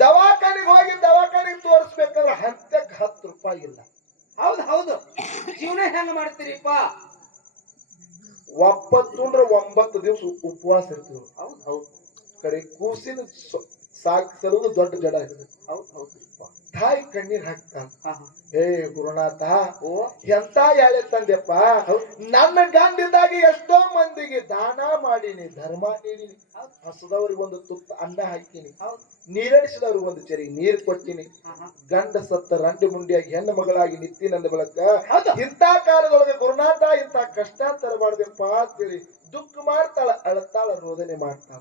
ದವಾಖಾನೆಗೆ ಹೋಗಿ ದವಾಖಾನಿಗೆ ತೋರಿಸ್ಬೇಕಾದ್ರೆ ಹತ್ತಕ್ಕೆ ಹತ್ತು ರೂಪಾಯಿ ಇಲ್ಲ. ಹೌದು ಹೌದು. ಜೀವನ ಹೆಂಗ ಮಾಡ್ತೀರಿಪ್ಪ ಒಪ್ಪತ್ತುಂಡ್ರ ಒಂಬತ್ತು ದಿವಸ ಉಪವಾಸ ಇರ್ತೀವಿ. ಹೌದು. ಹೌದು. ಕರೆ ಕೂಸಿನ ಸೊ- ಸಾಕಿಸಲು ದೊಡ್ಡ ಜಡ ಇದೆ. ತಾಯಿ ಕಣ್ಣೀರ್ ಹಾಕ್ತಾನ ಹಾ ಹಾ. ಏ ಗುರುನಾಥ ಓ. ಎಂತ ಯಾಳೆ ತಂದೆಪ್ಪ? ನನ್ನ ಗಂಡಿದ್ದಾಗಿ ಎಷ್ಟೋ ಮಂದಿಗೆ ದಾನ ಮಾಡೀನಿ ಧರ್ಮ ನೀಡಿನಿ. ಹಸದವ್ರಿಗೆ ಒಂದು ತುತ್ತ ಅನ್ನ ಹಾಕಿನಿ. ನೀರಡಿಸಿದವ್ರಿಗೆ ಒಂದು ಚರಿ ನೀರ್ ಕೊಟ್ಟಿನಿ. ಗಂಡ ಸತ್ತ ರಂಡಿ ಮುಂಡಿಯಾಗಿ ಹೆಣ್ಣು ಮಗಳಾಗಿ ನಿತ್ತಿ ನನ್ನ ಬಳಕ. ಇಂತ ಇಂಥ ಕಾಲದೊಳಗೆ ಗುರುನಾಥ ಇಂಥ ಕಷ್ಟ ತರಬಾರ್ದಪ್ಪ ಅಂತೇಳಿ ದುಃಖ ಮಾಡ್ತಾಳ ಅಳತಾಳ ರೋದನೆ ಮಾಡ್ತಾಳ.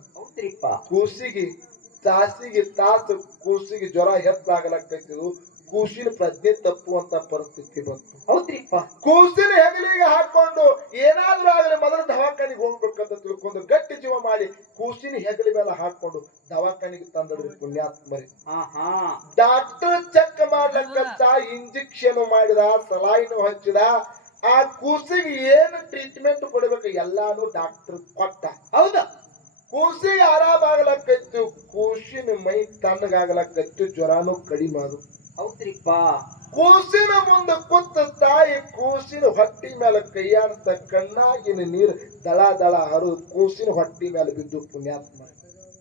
ಕೂಸಿಗೆ ತಾಸಿಗೆ ತಾಸು ಕೂಸಿಗೆ ಜ್ವರ ಹೆಚ್ಚಾಗಲಕ್ಕೈತಿದು ಕೂಸಿನ ಪ್ರಜ್ಞೆ ತಪ್ಪುವಂತ ಪರಿಸ್ಥಿತಿ ಬಂತು. ಹೌದ್ರಿಪ್ಪ ಕೂಸಿನ ಹೆಗಲಿಗೆ ಹಾಕೊಂಡು ಏನಾದ್ರೂ ಆದ್ರೆ ಮೊದಲು ದವಾಖಾನಿಗೆ ಹೋಗ್ಬೇಕಂತ ತಿಳ್ಕೊಂಡು ಗಟ್ಟಿ ಜೀವ ಮಾಡಿ ಕೂಸಿನ ಹೆಗಲಿ ಮೇಲೆ ಹಾಕೊಂಡು ದವಾಖಾನಿಗೆ ತಂದಡ್ರಿ ಪುಣ್ಯಾತ್ಮರಿ. ಡಾಕ್ಟರ್ ಚೆಕ್ ಮಾಡ್ಲಕ್ಕಂತ ಇಂಜೆಕ್ಷನ್ ಮಾಡಿದ ಸಲಾಯಿನು ಹಚ್ಚಿದ. ಆ ಕೂಸಿಗೆ ಏನು ಟ್ರೀಟ್ಮೆಂಟ್ ಕೊಡ್ಬೇಕು ಎಲ್ಲಾನು ಡಾಕ್ಟರ್ ಕೊಟ್ಟ. ಹೌದು. ಕೂಸಿಗೆ ಆರಾಮಾಗಲಕ್ಕೈತು ಕೂಸಿನ ಮೈ ತಣ್ಣಗಾಗಲಕ್ಕೈತು ಜ್ವರಾನು ಕಡಿಮೆ ಅದು ಹೌದ್ರಿಪ್ಪ. ಕೂಸಿನ ಮುಂದೆ ಕುತ್ತ ತಾಯಿ ಕೂಸಿನ ಹೊಟ್ಟಿ ಮೇಲೆ ಕೈಯಾಡ್ತ ಕಣ್ಣಾಗಿನ ನೀರು ದಳ ದಳ ಹರಿದು ಕೂಸಿನ ಹೊಟ್ಟಿ ಮೇಲೆ ಬಿದ್ದು ಪುಣ್ಯಾತ್ಮ.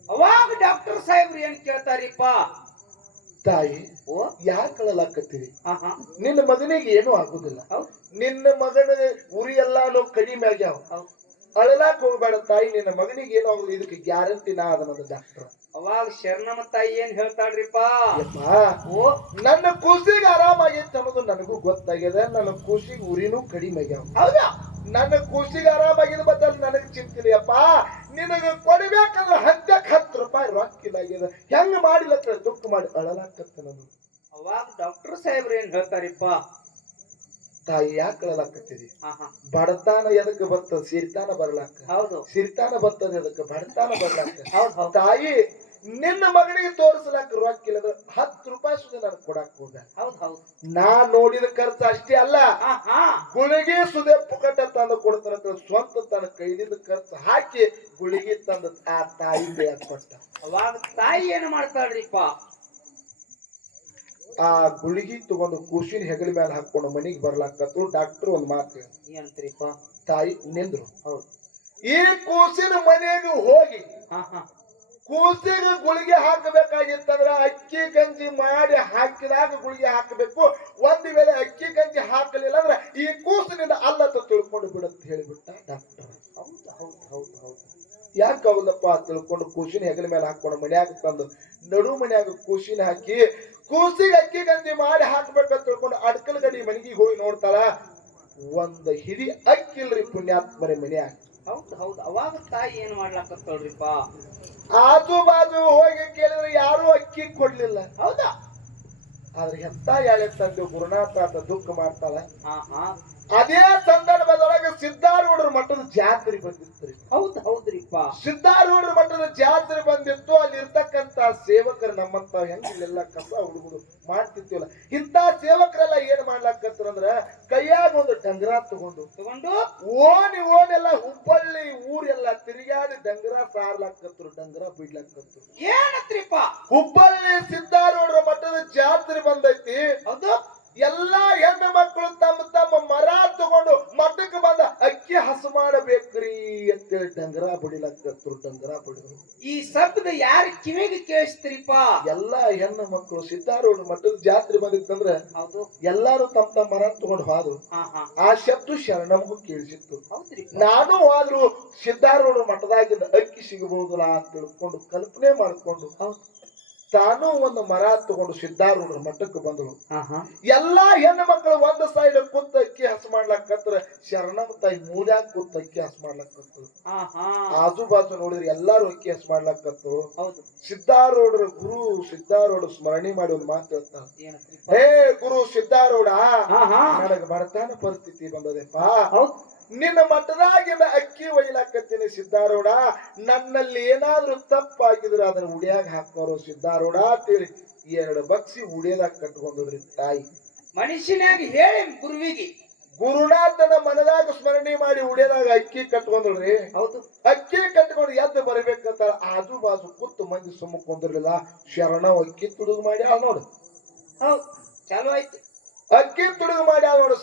ಅವಾಗ ಡಾಕ್ಟರ್ ಸಾಹೇಬ್ರು ಏನ್ ಕೇಳ್ತಾರಿಪ್ಪ? ತಾಯಿ ಹಾ ನಿನ್ನ ಮಗನಿಗೆ ಏನೂ ಆಗುದಿಲ್ಲ. ನಿನ್ನ ಮಗನ ಉರಿ ಎಲ್ಲಾನು ಕಡಿಮೆ ಆಗ್ಯಾವ. ಅಳಲಾಕ್ ಹೋಗ್ಬೇಡ ತಾಯಿ ನಿನ್ನ ಮಗನಿಗೆ ಏನೋ ಆಗುದು ಇದಕ್ಕೆ ಗ್ಯಾರಂಟಿ ನಾ ಅದನ್ನದ ಡಾಕ್ಟರ್ ಅವಾಗ ಶರಣಮ್ಮ ತಾಯಿ ಏನ್ ಹೇಳ್ತಾಳ್ರಿಪ್ಪ? ಓ ನನ್ನ ಕೂಸಿಗೆ ಆರಾಮಾಗೈತೆ ಅನ್ನೋದು ನನಗೂ ಗೊತ್ತಾಗ್ಯದ ನನ್ನ ಕೂಸಿಗೆ ಉರಿನೂ ಕಡಿಮೆ ಆಗ್ಯಾವ. ಹೌದಾ? ನನ್ನ ಕೂಸಿಗೆ ಆರಾಮಾಗಿದ ಬದಲು ನನಗೆ ಚಿಂತಿಲ್ಲಪ್ಪ ನಿನಗೆ ಕೊಡಬೇಕಂದ್ರೆ ಹತ್ತಕ್ಕೆ ಹತ್ತು ರೂಪಾಯಿ ರೊಕ್ಕಿಲ್ಲ ಹೆಂಗ್ ಹೆಂಗ ಮಾಡಿಲ್ಲ ದುಃಖ ಮಾಡಿ ಅಳಲಾಕತ್ತ ನಾನು ಅವಾಗ ಡಾಕ್ಟರ್ ಸಾಹೇಬ್ರು ಏನ್ ಹೇಳ್ತಾರಿಪ್ಪ? ತಾಯಿ ಯಾಕೆ ಹಾ ಬಡತಾನ ಎದಕ್ಕೆ ಬರ್ತದ ಸಿರಿತಾನ ಬರ್ಲಾಕ. ಹೌದು. ಸಿರಿತಾನ ಬರ್ತದ ಎದಕ್ಕೆ ಬಡತಾನ ಬರ್ಲಾಕ. (laughs) ತಾಯಿ ನಿನ್ನ ಮಗನಿಗೆ ತೋರಿಸ್ಲಾಕ ರೊಕ್ಕಿಲ್ಲದ ಹತ್ತು ರೂಪಾಯಿ ಸುದ ಕೊಡಕ್ ಹೋದ. ಹೌದು ನಾ ನೋಡಿದ ಖರ್ಚು ಅಷ್ಟೇ ಅಲ್ಲ. ಗುಳಿಗೆ ಸುದೆ ಪುಕಟ ತಂದು ಕೊಡ್ತಾರ ಸ್ವಂತ ತನ್ನ ಕೈಲಿಂದ ಖರ್ಚು ಹಾಕಿ ಗುಳಿಗೆ ತಂದ ಆ ತಾಯಿ ಕೊಟ್ಟ ಅವಾಗ ತಾಯಿ ಏನು ಮಾಡ್ತಾಳ್ರಿಪ್ಪ? ಆ ಗುಳಿಗಿ ತಗೊಂಡು ಕೂಸಿನ ಹೆಗಲ ಮೇಲೆ ಹಾಕೊಂಡು ಮನಿಗೆ ಬರ್ಲಾಕತ್ರು ಡಾಕ್ಟರ್ ಒಂದು ಮಾತು ಏನಂತ್ರಿಪ್ಪ? ತಾಯಿ ನಿಂದ್ರು. ಹೌದು. ಈ ಕೂಸಿನ ಮನೆಗೆ ಹೋಗಿ ಕೂಸಿಗೆ ಗುಳಿಗೆ ಹಾಕಬೇಕಾಗಿತ್ತಂದ್ರ ಅಕ್ಕಿ ಗಂಜಿ ಮಾಡಿ ಹಾಕಿದಾಗ ಗುಳಿಗೆ ಹಾಕಬೇಕು. ಒಂದು ವೇಳೆ ಅಕ್ಕಿ ಗಂಜಿ ಹಾಕಲಿಲ್ಲ ಅಂದ್ರೆ ಈ ಕೂಸಿನಿಂದ ಅಲ್ಲತ್ತ ತಿಳ್ಕೊಂಡು ಬಿಡುತ್ತೆ ಹೇಳಿಬಿಟ್ಟ ಡಾಕ್ಟರ್. ಹೌದು ಹೌದು ಹೌದು ಹೌದು. ಯಾಕೆ ಹೌದಪ್ಪ? ತಿಳ್ಕೊಂಡು ಕೂಸಿನ ಹೆಗಲ ಮೇಲೆ ಹಾಕೊಂಡು ಮನ್ಯಾಗ ತಂದು ನಡು ಮನ್ಯಾಗ ಕೂಸಿನ ಹಾಕಿ ಕೂಸಿಗೆ ಅಕ್ಕಿ ಗಂಜಿ ಮಾಡಿ ಹಾಕ್ಬೇಕಂತ ತಿಳ್ಕೊಂಡು ಅಡ್ಕಲ್ ಗಡಿ ಮನೆಗೆ ಹೋಗಿ ನೋಡ್ತಾಳ ಒಂದ್ ಹಿಡಿ ಅಕ್ಕಿ ಪುಣ್ಯಾತ್ಮರ ಮನೆ. ಮನ್ಯಾಗ ಹೌದು ಹೌದು. ಅವಾಗ ತಾಯಿ ಏನ್ ಮಾಡ್ಲಾಕತ್ತಳ್ರಿಪ್ಪ ಆಜು ಬಾಜು ಹೋಗಿ ಕೇಳಿದ್ರೆ ಯಾರು ಅಕ್ಕಿ ಕೊಡ್ಲಿಲ್ಲ. ಹೌದಾ? ಆದ್ರೆ ಎಂತ ಯಾಳೆ ತಂದೆ ಗುರುನಾಥ ಅಂತ ದುಃಖ ಮಾಡ್ತಾಳ. ಹಾ ಹಾ. ಅದೇ ಸಂದರ್ಭದೊಳಗೆ ಸಿದ್ಧಾರೂಢರ ಮಠದ ಜಾತ್ರೆ ಬಂದಿತ್ತು ಹೌದು ಹೌದ್ರಿಪ್ಪ. ಸಿದ್ಧಾರೂಢರ ಮಠದ ಜಾತ್ರೆ ಬಂದಿತ್ತು ಅಲ್ಲಿರ್ತಕ್ಕಂತ ಸೇವಕರು ನಮ್ಮಂತ ಹೆಂಗಿಲ್ಲೆಲ್ಲ ಕಸ ಹುಡುಗರು ಮಾಡ್ತಿರ್ತೀವಲ್ಲ ಇಂತ ಸೇವಕರೆಲ್ಲ ಏನ್ ಮಾಡ್ಲಾಕತ್ರ ಅಂದ್ರ ಕೈಯಾಗ ಒಂದು ಡಂಗರ ತಗೊಂಡು ತಗೊಂಡು ಓಣಿ ಓನೆಲ್ಲ ಹುಬ್ಬಳ್ಳಿ ಊರೆಲ್ಲ ತಿರುಗಾಡಿ ಡಂಗ್ರ ಸಾರ್ಲಾಕತ್ರು ಡಂಗ್ರ ಬಿಡ್ಲಾಕತ್ರು ಏನತ್ರಿಪ್ಪ? ಹುಬ್ಬಳ್ಳಿ ಸಿದ್ಧಾರೂಢರ ಮಠದ ಜಾತ್ರೆ ಬಂದೈತಿ. ಹೌದು. ಎಲ್ಲಾ ಹೆಣ್ಣು ಮಕ್ಕಳು ತಮ್ಮ ತಮ್ಮ ಮರ ತಗೊಂಡು ಮಠಕ್ಕೆ ಬಂದ ಅಕ್ಕಿ ಹಸು ಮಾಡಬೇಕ್ರಿ ಅಂತೇಳಿ ಡಂಗರ ಬಡಿಲಕ್ಕತ್ರು ಡಂಗರ ಬಡಿದ್ರು. ಈ ಶಬ್ದ ಯಾರ ಕಿವಿಗೆ ಕೇಳಿಸ್ತೀರಿಪ್ಪ? ಎಲ್ಲಾ ಹೆಣ್ಣು ಮಕ್ಕಳು ಸಿದ್ಧಾರೂಢ ಮಠದ ಜಾತ್ರೆ ಬಂದಿತ್ತಂದ್ರೆ ಎಲ್ಲಾರು ತಮ್ಮ ತಮ್ಮ ಮರ ತಗೊಂಡು ಹೋದ್ರು. ಆ ಶಬ್ದ ಶರಣಮಗೂ ಕೇಳಿಸಿತ್ತು. ನಾನು ಹೋದ್ರು ಸಿದ್ಧಾರೂಢ ಮಠದಾಗಿದ್ದ ಅಕ್ಕಿ ಸಿಗಬಹುದಲ್ಲ ಅಂತ ತಿಳ್ಕೊಂಡು ಕಲ್ಪನೆ ಮಾಡ್ಕೊಂಡು ತಾನು ಒಂದು ಮರ ತಗೊಂಡು ಸಿದ್ಧಾರೂಢರ ಮಠಕ್ಕೆ ಬಂದಳು. ಎಲ್ಲಾ ಹೆಣ್ಣು ಮಕ್ಕಳು ಒಂದು ಸೈಡ್ ಕೂತ್ ಅಕ್ಕಿ ಹಸ ಮಾಡ್ಲಕ್ಕತ್ರ ಶರಣಮ್ಮ ತಾಯಿ ಮೂಲ್ಯಾಗ ಕೂತ್ ಅಕ್ಕಿ ಹಸು ಮಾಡ್ಲಕ್ಕತ್ತು ಹಾ ಹಾ ಆಜು ಬಾಜು ನೋಡಿದ್ರೆ ಎಲ್ಲಾರು ಅಕ್ಕಿ ಹಸ ಮಾಡ್ಲಕ್ಕತ್ತು ಹೌದು. ಸಿದ್ಧಾರೂಢರ ಗುರು ಸಿದ್ಧಾರೂಢ ಸ್ಮರಣೆ ಮಾಡಿ ಒಂದು ಮಾತು ಹೇಳ್ತಾನೆ. ಹೇ ಗುರು ಸಿದ್ಧಾರೂಢ ನನಗೆ ಬಡತನ ಪರಿಸ್ಥಿತಿ ಬಂದದೆಪ್ಪ. ನಿನ್ನ ಮಠದಾಗಿನ ಅಕ್ಕಿ ಒಯ್ಲಾಕತ್ತೀನಿ ಸಿದ್ಧಾರೂಢ ನನ್ನಲ್ಲಿ ಏನಾದ್ರೂ ತಪ್ಪಾಗಿದ್ರೆ ಅದನ್ನ ಉಡಿಯಾಗ ಹಾಕೋರು ಸಿದ್ಧಾರೂಢ ಅಂತೇಳಿ ಎರಡು ಬಕ್ಸಿ ಉಡಿಯದಾಗ ಕಟ್ಕೊಂಡ್ರಿ ತಾಯಿ. ಮನುಷ್ಯನಾಗಿ ಹೇಳಿ ಗುರುವಿಗೆ. ಗುರುನಾಥನ ಮನದಾಗ ಸ್ಮರಣೆ ಮಾಡಿ ಉಡಿಯದಾಗ ಅಕ್ಕಿ ಕಟ್ಕೊಂಡ್ರಿ ಹೌದು. ಅಕ್ಕಿ ಕಟ್ಕೊಂಡು ಎದ್ದು ಬರಬೇಕಂತ ಆಜು ಬಾಜು ಕೂತು ಮಂದಿ ಸುಮ್ಮ ಕುಂದಿರ್ಲಿಲ್ಲ. ಶರಣ ಅಕ್ಕಿ ತುಡುಗು ಮಾಡಿ ಆ ನೋಡು. ಹೌದು ಚಾಲು ಆಯ್ತು. ಅಕ್ಕಿ ತುಡುಗು ಮಾಡಿ ನೋಡು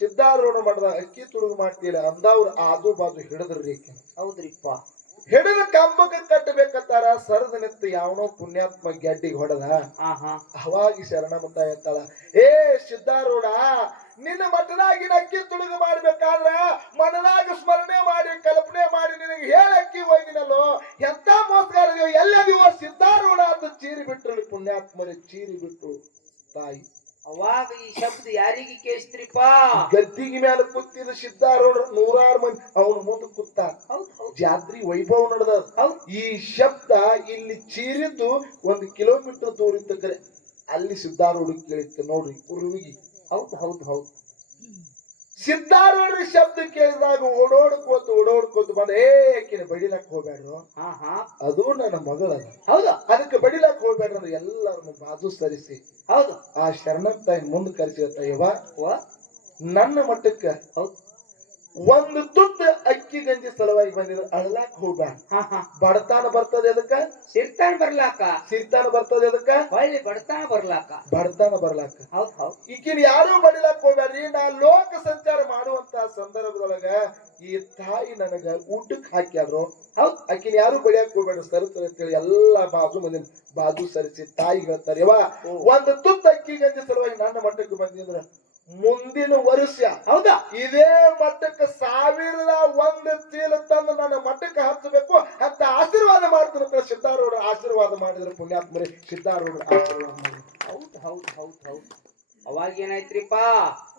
ಸಿದ್ಧಾರೂಢ ಮಠದ ಅಕ್ಕಿ ತುಳುಗು ಮಾಡ್ತೀರ ಅಂದವ್ರು ಆದು ಬಾಜು ಹಿಡಿದ್ರಿ. ಹೌದ್ರಿಪ್ಪ. ಹಿಡಿದ ಕಂಬಕ್ಕೆ ಕಟ್ಟಬೇಕಂತಾರ ಸರದ ನಿಂತ ಯಾವನೋ ಪುಣ್ಯಾತ್ಮ ಗೆಡ್ಡಿಗೆ ಹೊಡೆದ. ಅವಾಗಿ ಶರಣ ಮುತ್ತ ಎತ್ತಾಳ ಏ ಸಿದ್ಧಾರೂಢ ನಿನ್ನ ಮಠನಾಗಿ ಅಕ್ಕಿ ತುಳುಗು ಮಾಡ್ಬೇಕಾದ್ರ ಮನನಾಗ ಸ್ಮರಣೆ ಮಾಡಿ ಕಲ್ಪನೆ ಮಾಡಿ ನಿನಗೆ ಹೇಳಿ ಅಕ್ಕಿ ಹೋಗಿನಲ್ಲೋ ಎಂತ ಮೋಸ್ಗಾರ ಎಲ್ಲದಿವೋ ಸಿದ್ಧಾರೂಢ ಅಂತ ಚೀರಿ ಬಿಟ್ರು ಪುಣ್ಯಾತ್ಮರೇ ಚೀರಿ ಬಿಟ್ರು ತಾಯಿ. ಅವಾಗ ಈ ಶಬ್ದ ಯಾರಿಗೆ ಕೇಳಿಸ್ತ್ರಿಪ್ಪ? ಗದ್ದಿಗೆ ಮೇಲೆ ಕೂತಿದ ಸಿದ್ಧಾರೂಢ ನೂರಾರು ಮಂದಿ ಅವನ ಮುಂದೆ ಕೂತ ಜಾತ್ರಿ ವೈಭವ ನಡೆದ ಈ ಶಬ್ದ ಇಲ್ಲಿ ಚೀರಿದ್ದು ಒಂದು ಕಿಲೋಮೀಟರ್ ದೂರ ಇತ್ತ ಕರೆ ಅಲ್ಲಿ ಸಿದ್ಧಾರೂಢ ಕೇಳಿತ್ತು ನೋಡ್ರಿ ಕುರುವಿಗೆ. ಹೌದು ಹೌದು ಹೌದು. ಸಿದ್ಧಾರೂಢ ಶಬ್ದ ಕೇಳಿದಾಗ ಓಡೋಡ್ಕೋತ ಓಡೋಡ್ಕೋತ ಬಂದ ಏ ಆಕಿನ ಬಡಿಲಕ್ ಹೋಗ್ಬೇಡ್ರು. ಅದು ನನ್ನ ಮಗಳದ. ಹೌದು. ಅದಕ್ಕೆ ಬಡಿಲಕ್ಕೆ ಹೋಗ್ಬೇಡ್ರ ಅಂದ್ರೆ ಎಲ್ಲರನ್ನು ಬಾಜು ಸರಿಸಿ. ಹೌದು. ಆ ಶರಣನ್ ಮುಂದೆ ಕರೆಸಿ ಕರೆಸಿತ್ತ ಯವ್ವ ಓ ನನ್ನ ಮಟ್ಟಕ್ಕೆ ಹೌದು. ಒಂದು ತುತ್ತ ಅಕ್ಕಿ ಗಂಜಿ ಸಲುವಾಗಿ ಬಂದಿದ್ರು ಅಳ್ಳಾಕ್ ಹೋಗ್ಬೇಡ ಹಾ ಹಾ. ಬಡತಾನ ಬರ್ತದೆ ಅದಕ್ಕ ಸಿರ್ತಾನ ಬರ್ಲಾಕ. ಸಿರ್ತಾನ ಬರ್ತದೆ ಅದಕ್ಕ ಹೊಳ್ಳಿ ಬಡತಾನ ಬರ್ಲಾಕ. ಬಡತಾನ ಬರ್ಲಾಕ. ಹೌದು ಹೌದು. ಈಕಿನ ಯಾರು ಬಡಿಲಾಕ್ ಹೋಗ್ಬೇಡ್ರಿ ನಾ ಲೋಕ ಸಂಚಾರ ಮಾಡುವಂತ ಸಂದರ್ಭದೊಳಗ ಈ ತಾಯಿ ನನಗ ಊಟಕ್ ಹಾಕ್ಯಾರು ಹೌದ್. ಆಕಿನ ಯಾರು ಬಡಿಯಾಕ್ ಹೋಗ್ಬೇಡ್ರಿ ಸರಿತಾರೆ ಅಂತೇಳಿ ಎಲ್ಲಾ ಬಾಜು ಮಂದಿ ಬಾಜು ಸರಿಸಿ ತಾಯಿ ಹೇಳ್ತಾರೆ ಒಂದು ತುತ್ತ ಅಕ್ಕಿ ಗಂಜಿ ಸಲುವಾಗಿ ನನ್ನ ಮಟ್ಟಕ್ಕೆ ಬಂದಿದ್ರ ಮುಂದಿನ ವರ್ಷ. ಹೌದಾ? ಇದೇ ಮಟ್ಟಕ್ಕೆ ಸಾವಿರದ ಒಂದು ಚೀಲ ತಂದು ನನ್ನ ಮಟ್ಟಕ್ಕೆ ಹಚ್ಚಬೇಕು ಅಂತ ಆಶೀರ್ವಾದ ಮಾಡ್ತಾರೆ ಸಿದ್ಧಾರೂಢ ಆಶೀರ್ವಾದ ಮಾಡಿದ್ರು ಪುಣ್ಯಾತ್ಮರಿ ಸಿದ್ಧಾರೂಢ ಆಶೀರ್ವಾದ ಮಾಡಿದ್ರು. ಹೌದು ಹೌದು ಹೌದು ಹೌದು. ಅವಾಗ ಏನಾಯ್ತ್ರಿಪ್ಪ?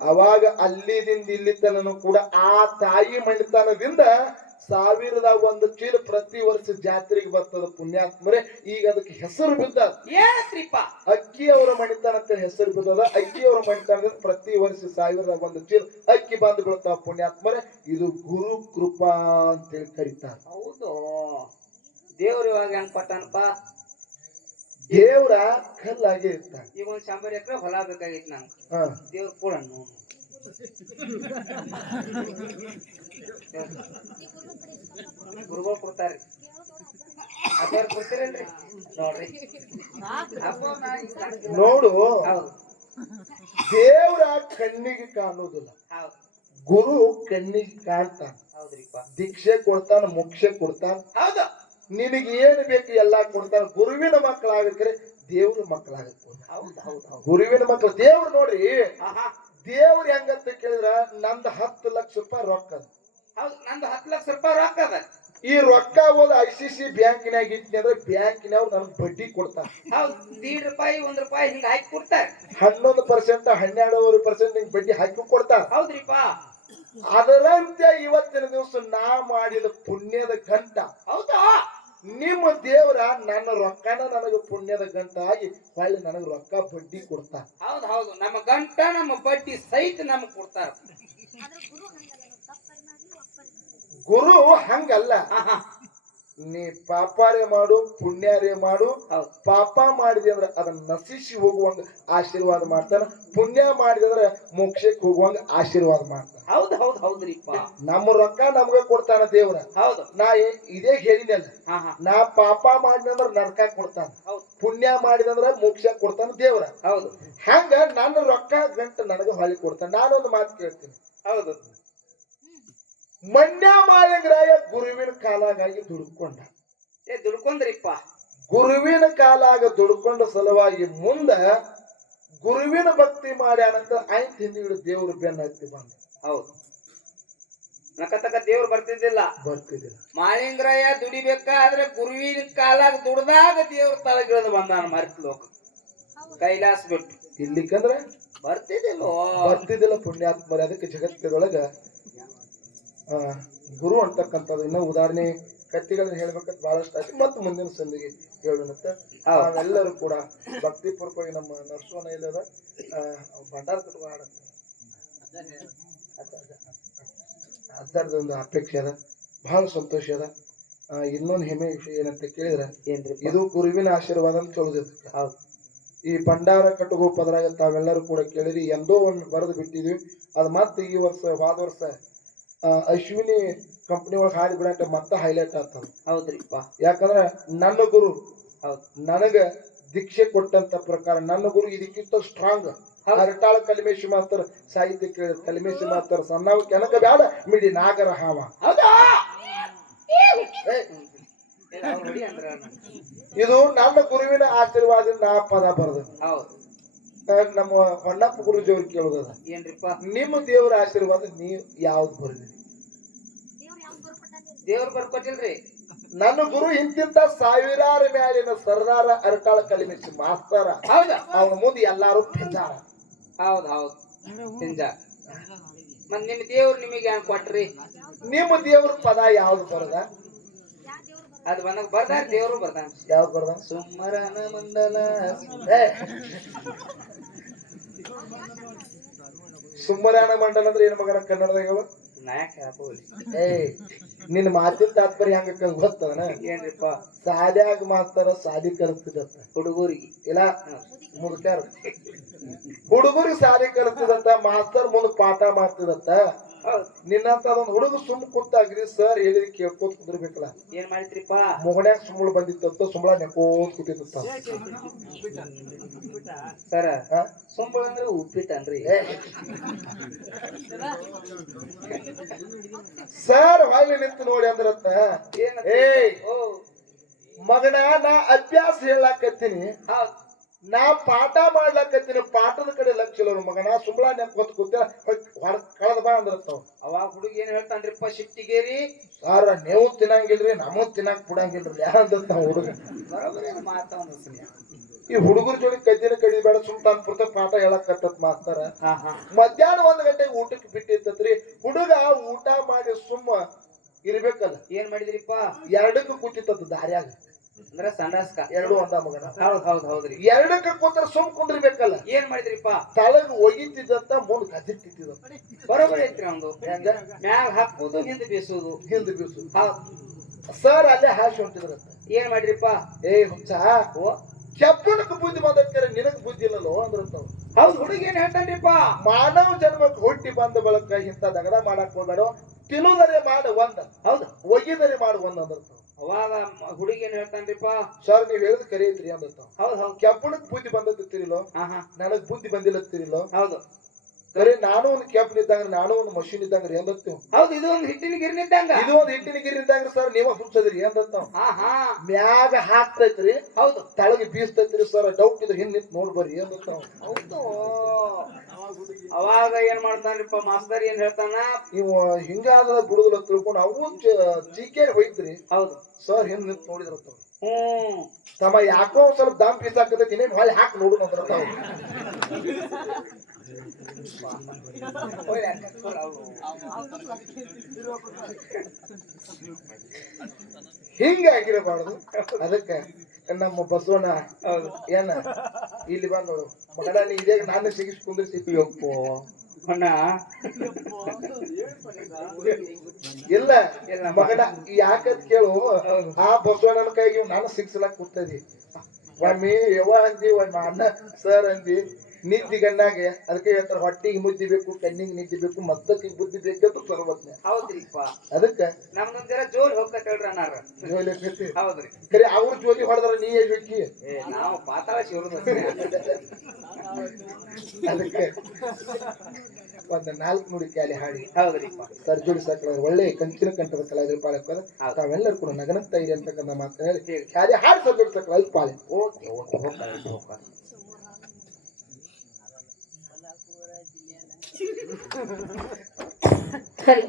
ಅವಾಗ ಅಲ್ಲಿದಿಂದ ಇಲ್ಲಿ ತನನು ಕೂಡ ಆ ತಾಯಿ ಮಣಿತನದಿಂದ ಸಾವಿರದ ಒಂದು ಚೀಲ ಪ್ರತಿ ವರ್ಷ ಜಾತ್ರೆಗೆ ಬರ್ತದ ಪುಣ್ಯಾತ್ಮರೇ. ಈಗ ಅದಕ್ಕೆ ಹೆಸರು ಬಿದ್ದ ಅಕ್ಕಿ ಅವರ ಮಣಿತನ ಅಂತ ಹೆಸರು ಬಿದ್ದದ. ಅಕ್ಕಿ ಅವರ ಮಣಿತಾನ ಪ್ರತಿ ವರ್ಷ ಸಾವಿರದ ಒಂದು ಚೀಲ ಅಕ್ಕಿ ಬಂದು ಬೀಳ್ತಾವ ಪುಣ್ಯಾತ್ಮರೇ. ಇದು ಗುರು ಕೃಪಾ ಅಂತೇಳಿ ಕರೀತಾರೆ. ಹೌದು. ದೇವ್ರು ಇವಾಗ ಹೆಂಗ್ ಕೊಟ್ಟಾನಪ್ಪ? ದೇವ್ರ ಕಲ್ಲಾಗೆ ಇರ್ತಾನೆ. ಈಗ ಒಂದ್ ಶಂಬರ್ ಎಕರೆ ಹೊಲ ಬೇಕಾಗಿತ್ತು ನಂಗೆ. ದೇವ್ರ ಕೂಡ ಕೊಡನ್ನು ಗುರುಗಳು ಕೊಡ್ತಾರ್ರಿ ಅದೇವ್ರು ಕೊಡ್ತೀರೇನ್ರಿ ನೋಡ್ರಿ. ನೋಡು. ದೇವ್ರ ಕಣ್ಣಿಗೆ ಕಾಣೋದಿಲ್ಲ ಗುರು ಕಣ್ಣಿಗೆ ಕಾಣ್ತಾನ. ದೀಕ್ಷೆ ಕೊಡ್ತಾನ, ಮೋಕ್ಷ ಕೊಡ್ತಾನ. ಹೌದು ನಿನಗೆ ಏನು ಬೇಕು ಎಲ್ಲಾ ಕೊಡ್ತಾನ. ಗುರುವಿನ ಮಕ್ಕಳಾಗಕ್ರೆ ದೇವ್ರ ಹೌದು ಗುರುವಿನ ಮಕ್ಕಳು ದೇವ್ರು ನೋಡ್ರಿ. ದೇವ್ರ ಹೆಂಗಂತ ಕೇಳಿದ್ರ ನಂದು ಹತ್ತು ಲಕ್ಷ ರೂಪಾಯಿ ರೊಕ್ಕ ಅದ. ಹೌದು ನಂದು ಹತ್ತು ಲಕ್ಷ ರೂಪಾಯಿ ರೊಕ್ಕ ಅದ. ಈ ರೊಕ್ಕ ಹೋದ ಐ ಸಿ ಸಿ ಬ್ಯಾಂಕಿನಾಗ ಇಟ್ನಿ ಅಂದ್ರೆ ಬ್ಯಾಂಕಿನವ್ರು ನನಗೆ ಬಡ್ಡಿ ಕೊಡ್ತಾರ. ಹೌದು ದೀಡ್ ರೂಪಾಯಿ ಒಂದ್ ರೂಪಾಯಿ ಹಿಂಗ ಹಾಕಿ ಕೊಡ್ತಾರ. ಹನ್ನೊಂದು ಪರ್ಸೆಂಟ್ ಹನ್ನೆರಡೂವರೆ ಪರ್ಸೆಂಟ್ ನಿಂಗೆ ಬಡ್ಡಿ ಹಾಕಿ ಕೊಡ್ತಾರ. ಹೌದ್ರಿಪ್ಪ ಅದರಂತೆ ಇವತ್ತಿನ ದಿವಸ ನಾ ಮಾಡಿದ ಪುಣ್ಯದ ಗಂಟ ಹೌದಾ? ನಿಮ್ಮ ದೇವರ ನನ್ನ ರೊಕ್ಕನ ನನಗೆ ಪುಣ್ಯದ ಗಂಟ ಆಗಿ ಹೊಳ್ಳಿ ನನಗೆ ರೊಕ್ಕ ಬಡ್ಡಿ ಕೊಡ್ತಾ. ಹೌದು ಹೌದು. ನಮ್ಮ ಗಂಟ ನಮ್ಮ ಬಡ್ಡಿ ಸಹಿತ ನಮ್ಗೆ ಕೊಡ್ತಾರ. ಗುರು ಹಂಗಲ್ಲ. ಆಹಾ ನೀ ಪಾಪಾರೇ ಮಾಡು ಪುಣ್ಯಾರೇ ಮಾಡು. ಪಾಪ ಮಾಡಿದೆ ಅಂದ್ರೆ ಅದನ್ನ ನಶಿಸಿ ಹೋಗುವಂಗ ಆಶೀರ್ವಾದ ಮಾಡ್ತಾನ. ಪುಣ್ಯ ಮಾಡಿದೆ ಅಂದ್ರೆ ಮೋಕ್ಷಕ್ಕೆ ಹೋಗುವಂಗ ಆಶೀರ್ವಾದ ಮಾಡ್ತಾನ. ಹೌದು ಹೌದು ಹೌದ್ರಿಪ್ಪ ನಮ್ಮ ರೊಕ್ಕ ನಮ್ಗ ಕೊಡ್ತಾನ ದೇವ್ರ. ಹೌದು. ನಾ ಏ- ಇದೇ ಹೇಳಿನಲ್ಲ ಹಾ ಹಾ. ನಾ ಪಾಪ ಮಾಡಿದಂದ್ರ ನರಕ ಕೊಡ್ತಾನ. ಹೌದು. ಪುಣ್ಯ ಮಾಡಿದಂದ್ರ ಮೋಕ್ಷ ಕೊಡ್ತಾನ ದೇವ್ರ. ಹೌದು. ಹಂಗ ನನ್ನ ರೊಕ್ಕ ಗಂಟ ನನಗ ಹೊಳಿ ಕೊಡ್ತಾನ. ನಾನೊಂದು ಮಾತು ಕೇಳ್ತೀನಿ. ಹೌದು. ಮನ್ಯ ಮಾಳಿಂಗರಾಯ ಗುರುವಿನ ಕಾಲಾಗಾಗಿ ದುಡ್ಕೊಂಡ. ಏ ದುಡ್ಕೊಂಡ್ರಿಪ್ಪ. ಗುರುವಿನ ಕಾಲಾಗ ದುಡ್ಕೊಂಡ ಸಲುವಾಗಿ ಮುಂದ ಗುರುವಿನ ಭಕ್ತಿ ಮಾಡ್ಯಾನಂತ ಐತ್ ಹಿಂದಿಗಳು ದೇವ್ರ ಬೆನ್ನ ಹತ್ತಿ ಬಂದ. ಹೌದು. ನಕ ತಕ ದೇವ್ರು ಬರ್ತಿದ್ದಿಲ್ಲ. ಬರ್ತಿದ್ದಿಲ್ಲ. ಮಾಳಿಂಗ್ರಯ್ಯ ದುಡಿಬೇಕಾದ್ರೆ ಗುರುವಿನ ಕಾಲಾಗ ದುಡ್ದಾಗ ದೇವ್ರ ತಳಗಿಳಿದು ಬಂದಾನ ಮರ್ತ ಲೋಕ. ಕೈಲಾಸ ಬಿಟ್ಟು ಇಲ್ಲಿಕಂದ್ರೆ ಬರ್ತಿದ್ದಿಲ್ಲ. ಬರ್ತಿದ್ದಿಲ್ಲ ಪುಣ್ಯಾತ್ಮರ ಅದಕ್ಕೆ ಜಗತ್ತಿನೊಳಗ. ಆ ಗುರು ಅಂತಕ್ಕಂಥದ್ದು ಇನ್ನೂ ಉದಾಹರಣೆ ಕತ್ತಿಗಳನ್ನ ಹೇಳ್ಬೇಕಂತ ಬಹಳಷ್ಟು ಆಯ್ತು ಮತ್ತು ಮುಂದಿನ ಸಂದಿಗೆ ಹೇಳೋಣಂತ. ನಾವೆಲ್ಲರೂ ಕೂಡ ಭಕ್ತಿ ಪೂರ್ವಕವಾಗಿ ನಮ್ಮ ನರ್ಸೋನ ಇಲ್ಲದ ಭಂಡಾರ ಕಟ್ಕೊಂಡು ಆಡತ್ತೆ ಅದರದ್ದು ಒಂದು ಅಪೇಕ್ಷೆ ಅದ. ಬಹಳ ಸಂತೋಷ ಅದ. ಇನ್ನೊಂದು ಹೆಮ್ಮೆ ವಿಷಯ ಏನಂತ ಕೇಳಿದ್ರೆ ಏನ್ರಿ ಇದು ಗುರುವಿನ ಆಶೀರ್ವಾದ ಅಂತ. ಹೌದು. ಈ ಭಂಡಾರ ಕಟ್ಟುಗೋ ಪದರಾಗ ತಾವೆಲ್ಲರೂ ಕೂಡ ಕೇಳಿರಿ ಎಂದೋ ಒಂದು ಬರೆದು ಬಿಟ್ಟಿದ್ವಿ. ಅದು ಮತ್ತೆ ಈ ವರ್ಷ ಹೋದ ವರ್ಷ ಅಶ್ವಿನಿ ಕಂಪ್ನಿ ಒಳಗೆ ಹಾಡಿ ಮತ್ತೆ ಹೈಲೈಟ್ ಆಗ್ತದ. ಹೌದ್ರಿ ಯಾಕಂದ್ರೆ ನನ್ನ ಗುರು ಹೌದು. ನನಗ ದೀಕ್ಷೆ ಕೊಟ್ಟಂತ ಪ್ರಕಾರ ನನ್ನ ಗುರು ಇದಕ್ಕಿಂತ ಸ್ಟ್ರಾಂಗ್ ಅರಟಾಳ ಕಲಿಮೇಶಿ ಮಾಸ್ತರ್ ಸಾಹಿತ್ಯ ಕೇಳಿದ ಕಲಿಮೇಶಿ ಮಾಸ್ತರ್ ಸಣ್ಣವ ಕೆನಕ ಬ್ಯಾಡ ಮಿಡಿ ನಾಗರ ಹಾವ. ಅವ್ರ್. ಇದು ನಮ್ಮ ಗುರುವಿನ ಆಶೀರ್ವಾದದಿಂದ ನಾ ಪದ ಬರೆದ. ಹೌದ್. ನಮ್ಮ ಹೊನ್ನಪ್ಪ ಗುರುಜಿ ಅವ್ರು ಕೇಳೋದದ ಏನ್ರಿಪ್ಪ? ನಿಮ್ಮ ದೇವರ ಆಶೀರ್ವಾದ ನೀವು ಯಾವ್ದು ಬರೆದಿರಿ? ದೇವ್ರ ಬರ್ಕೊಟ್ಟಿಲ್ರಿ. ನನ್ನ ಗುರು ಇಂತಿಂತ ಸಾವಿರಾರು ಮ್ಯಾಲಿನ ಸರ್ದಾರ ಅರಟಾಳ ಕಲಿಮಿಸಿ ಮಾಸ್ತಾರ. ಹೌದಾ? ಅವನ ಮುಂದೆ ಎಲ್ಲಾರು ಪಿಂಜಾರ ಹೌದ್ ಹೌದ್. ನಿಜ. ಮತ್ ನಿಮ್ ದೇವ್ರು ನಿಮಗೆ ಏನ್ ಕೊಟ್ರಿ? ನಿಮ್ಮ ದೇವ್ರ ಪದ ಯಾವ್ದು ಬರದ? ಅದ್ ಬಂದಾಗ ಬರ್ದ ದೇವ್ರು ಬರ್ದ ಯಾವ್ದು ಬರ್ದ? ಸುಮ್ಮರನ ಮಂಡಲ. ಸುಮ್ಮರಾಯಣ ಮಂಡಲ ಅಂದ್ರೆ ಏನ್ ಮಗನ ಕನ್ನಡದಾಗ ಹೇಳು? ನಾಯಕ ನಿನ್ ಮಾತಿನ ತಾತ್ಪರ್ಯ ಹಂಗ ಗೊತ್ತದನ ಏನ್ರಿಪ್ಪ? ಸಾದ್ಯಾಗ ಮಾಸ್ತರ ಸಾದಿ ಕಲಿಸ್ತಿದತ್ತ ಹುಡುಗರಿಗೆ. ಇಲ್ಲ ಮುದುಕ್ಯಾರ. ಹುಡುಗರಿಗೆ ಸಾದಿ ಕಲಿಸ್ತಿದತ್ತ ಮಾಸ್ತರ್ ಮುಂದ್ ಪಾಠ ಮಾಡ್ತಿದತ್ತ ನಿನ್ನಂತ ಅದೊಂದು ಹುಡುಗ ಸುಮ್ ಕುಂತಾಗ್ರಿ ಸರ್ ಹೇಳಿ ಕೇಳ್ಕೋತ ಕುಂದಿರ್ಬೇಕಲ್ಲ. ಏನ್ ಮಾಡಿದ್ರಿಪ್ಪ? ಮೊಗನ್ಯಾಗ ಸುಮ್ಮಳು ಬಂದಿತ್ತ ಸುಮ್ಮಳ ನೆಕೋತ್ ಕೂತಿತ್ತ ಸರ್ ಸುಂಬಳ ಅಂದ್ರೆ ಉಪ್ಪಿಟ್ಟನ್ರಿ. ಏ. ಸರ್ ಹೊಳ್ಳಿ ನಿಂತು ನೋಡಿ ಅಂದ್ರತ್ತ. ಓ. ಮಗನ ನಾ ಅಭ್ಯಾಸ ಹೇಳಾಕತ್ತೀನಿ. ಹೌದ್. ನಾ ಪಾಠ ಮಾಡ್ಲಕ್ಕತ್ತಿನ ಪಾಠದ ಕಡೆ ಲಕ್ಷ ಇಲ್ಲ ಮಗನ ಸುಮ್ಮಳ ನೆಕ್ಕೋತ್ ಕೂತ ಕಳೆದ ಬಾ ಅಂದ್ರತ್ತವ್ ಅವಾಗ ಹುಡುಗ ಏನ್ ಹೇಳ್ತಾನ್ರಿಪ್ಪ ಶಿಟ್ಟಿಗೇರಿ ಸಾರ ನೀವು ತಿನ್ನಂಗಿಲ್ರಿ ನಮಗ್ ತಿನ್ನಕ್ ಬಿಡಂಗಿಲ್ರಿ ಯಾರಂತ ಹುಡುಗ. ಈ ಹುಡುಗರ ಜೋಡಿ ಕದ್ದಿನ ಕಡಿಬೇಡ ಸುಮ್ ತಾನ್ ಪುರ್ತ ಪಾಠ ಹೇಳಕತ್ತತ್ ಮಾಸ್ತರ. ಮಧ್ಯಾಹ್ನ ಒಂದ್ ಗಂಟೆಗೆ ಊಟಕ್ಕೆ ಬಿಟ್ಟಿರ್ತತ್ರಿ ಹುಡುಗ ಊಟ ಮಾಡಿ ಸುಮ್ಮ ಇರ್ಬೇಕಲ್ಲ. ಏನ್ ಮಾಡಿದ್ರಿಪ್ಪ? ಎರಡಕ್ಕೂ ಕೂತಿತ್ತದ ದಾರ್ಯಾಗ. ಅಂದ್ರ ಸಂಡಾಸ್ಕ ಎರಡು ಒಂದ ಮಗನ? ಹೌದ್ ಹೌದ್ ಹೌದ್ರಿ ಎರಡಕ್ಕೆ ಕೂತ್ರ ಸುಮ್ ಕುಂದ್ರಿಬೇಕಲ್ಲ? ಏನ್ ಮಾಡಿದ್ರಿಪ್ಪ? ತಳಗ್ ಒಗಿತಿದ್ದತ್ತ ಮುಂದ್ ಕದಿಟ್ಟಿದ್ದತ್ತ ಬರೋಬರಿ ಐತ್ರಿ ಅವ್ನು ಮ್ಯಾಗ ಹಾಕುದು ಹಿಂದ್ ಬೀಸುದು. ಹಿಂದ್ ಬೀಸುದು. ಹೌದ್. ಸರ್ ಅಲ್ಲೇ ಹಾಶ್ ಹೊಂಟಿದ್ರಂತ. ಏನ್ ಮಾಡಿದ್ರಿಪ್ಪ? ಏ ಹುಚ್ಚ. ಹಾಕು ಕೆಬ್ಬಣಕ್ ಬುದ್ಧಿ ಬಂದಕ್ಕರೆ ನಿನಗ್ ಬುದ್ಧಿ ಇಲ್ಲಲ್ಲೋ ಅಂದ್ರ ಹೌದು ಹುಡುಗ ಏನ್ ಹೇಳ್ತಾನ್ರಿಪ್ಪ? ಮಾನವ ಜನ್ಮಕ್ಕೆ ಹುಟ್ಟಿ ಬಂದ ಬಳಕ ಇಂತ ದಗದ ಮಾಡಕ್ ಹೋಗ್ಬೇಡ. ತಿಳುದರೆ ಮಾಡ ಒಂದ. ಹೌದು. ಒಗಿದರೆ ಮಾಡ ಒಂದ್ ಅಂದ್ರತ್ತವ್ ಅವಾಗ ಹುಡುಗಿ ಏನ್ ಹೇಳ್ತಾನ್ರಿಪ್ಪ? ಸರ್ ನೀವ್ ಹೇಳಿದ್ ಕರೆ ಐತ್ರಿ ಹೌದು ಹೌದ್. ಹೌದ್ ಕೆಬ್ಬಣಕ್ ಬುದ್ಧಿ ಬಂದತ್ತಿರಿಲೋ ನನಗ್ ಬುದ್ಧಿ ಬಂದಿಲ್ಲತ್ತಿರಿಲೋ ಹೌದು. ಕರೆ ನಾನು ಒಂದು ಕೆಬ್ಬಣ ಇದ್ದಂಗ ನಾನು ಒಂದು ಮಷೀನ್ ಇದ್ದಂಗ್ರಿ ಅಂದತ್ತೀವ್ ಹೌದು ಇದು ಒಂದು ಹಿಟ್ಟಿನ ಗಿರ್ನಿದ್ದಂಗ ಇದು ಒಂದು ಹಿಟ್ಟಿನ ಗಿರಿ ಇದ್ದಂಗ ಸರ್ ನೀವ ಹುಚ್ಚದ್ರಿ ಅಂದತ್ತಾವ್ ಹಾ ಮ್ಯಾಗ ಹಾಕ್ತೈತ್ರಿ ಹೌದು. ತಳಗೆ ಬೀಸ್ತೈತ್ರಿ ಸರ್ ಡೌಟ್ ಇದ್ರೆ ಹಿಂದ್ ನಿಂತ್ ನೋಡ್ಬರ್ರಿ ಅಂದತ್ತಾವ್ ಹೌದು. ಅವಾಗ ಏನ್ ಮಾಡ್ತಾನ್ರಿಪ್ಪ ಮಾಸ್ತರ್ ಏನ್ ಹೇಳ್ತಾನ? ನೀವು ಹಿಂಗಾದ ಗುಡುಗಲ ತಿಳ್ಕೊಂಡು ಅವು ಜಿಕೆ ಹೋಯ್ತ್ರಿ. ಹೌದು. ಸರ್ ಹಿಂದ್ ನಿಂತ್ ನೋಡಿದ್ರತ್ತವ್ ಹ್ಮ್. ತಮ್ಮ ಯಾಕೋ ಸ್ವಲ್ಪ ದಮ್ ಪೀಸ್ ಹಾಕತೈತಿ ಇನ್ನೇನ್ ಹೊಳ್ಳಿ ಹಾಕಿ ನೋಡು ಅಂದ್ರತ್ತಾವ್ ಹಿಂಗಾಗಿರಬಾರ್ದು. ಅದಕ್ಕೆ ನಮ್ಮ ಬಸವಣ್ಣ ಏನ ಇಲ್ಲಿ ಬಂದು ನೋಡು. ಮಗನ ನೀ ಇದೇ ನಾನು ಸಿಗಿಸ್ ಕುಂದ್ರಿಸಿ ಒಪ್ಪು ಅಣ್ಣ. ಇಲ್ಲ ಮಗಡ ಮಗನ ಯಾಕಂತ ಕೇಳು. ಆ ಬಸವಣ್ಣನ ಕೈಗೆ ನಾನು ಸಿಗಿಸ್ಲಾಕ್ ಕೂತದಿ ಒಮ್ಮೆ ಯವ್ವ ಅಂದಿ ಒಮ್ಮೆ ಅಣ್ಣ ಸರ್ ಅಂದಿ. ನಿದ್ದಿ ಗಂಡಾಗ ಅದಕ್ಕೆ ಹೇಳ್ತಾರೆ ಹೊಟ್ಟಿಗೆ ಮುದ್ದಿ ಬೇಕು ಕಣ್ಣಿಗೆ ನಿದ್ದಿ ಬೇಕು ಮದ್ದಕ್ಕೆ ಬುದ್ಧಿ ಬೇಕಂತ ಸರ್ವಜ್ಞ ಹೌದ್ರಿಪ್ಪ ಅದಕ್ಕೆ? ಜೋಲ್ ಹೇಳ್ರಿ ಜೋಲಿ. ಹೌದ್ರಿ. ಕರೆ ಅವ್ರ ಜೋಲಿ ಹೊಡೆದ್ರ ನೀ ಹೇಳ್ಬೇಕಿ ಏ ನಾವು ಪಾತಾಳ ಶಿವರದ ಅದಕ್ಕೆ ಒಂದ್ ನಾಲ್ಕು ನುಡಿ ಕ್ಯಾಲಿ ಹಾಡಿ. ಹೌದ್ರಿಪ್ಪ ಸರ್ ಜೋಡಿ ಸಾಕಲ ಒಳ್ಳೆ ಕಂಚಿನ ಕಂಠದ ಕಲಾವಿದರು ಪಾಳಕ್ಕದ ಹೌದು. ತಾವೆಲ್ಲರೂ ಕೂಡ ನಗನಂತ ಇದೆ ಅಂತಕ್ಕಂಥ ಮಾತನ್ನ ಹೇಳಿ ಕ್ಯಾಲಿ ಹಾಡಿ ಸರ್ಜುಡಿ ಸಕಲ ಪಾಳೆ ಓಕೆ ಓಕೆ ಹೋಗ್ತಾರೆ ಹೋಗ್ತಾರೆ. ಸರಿ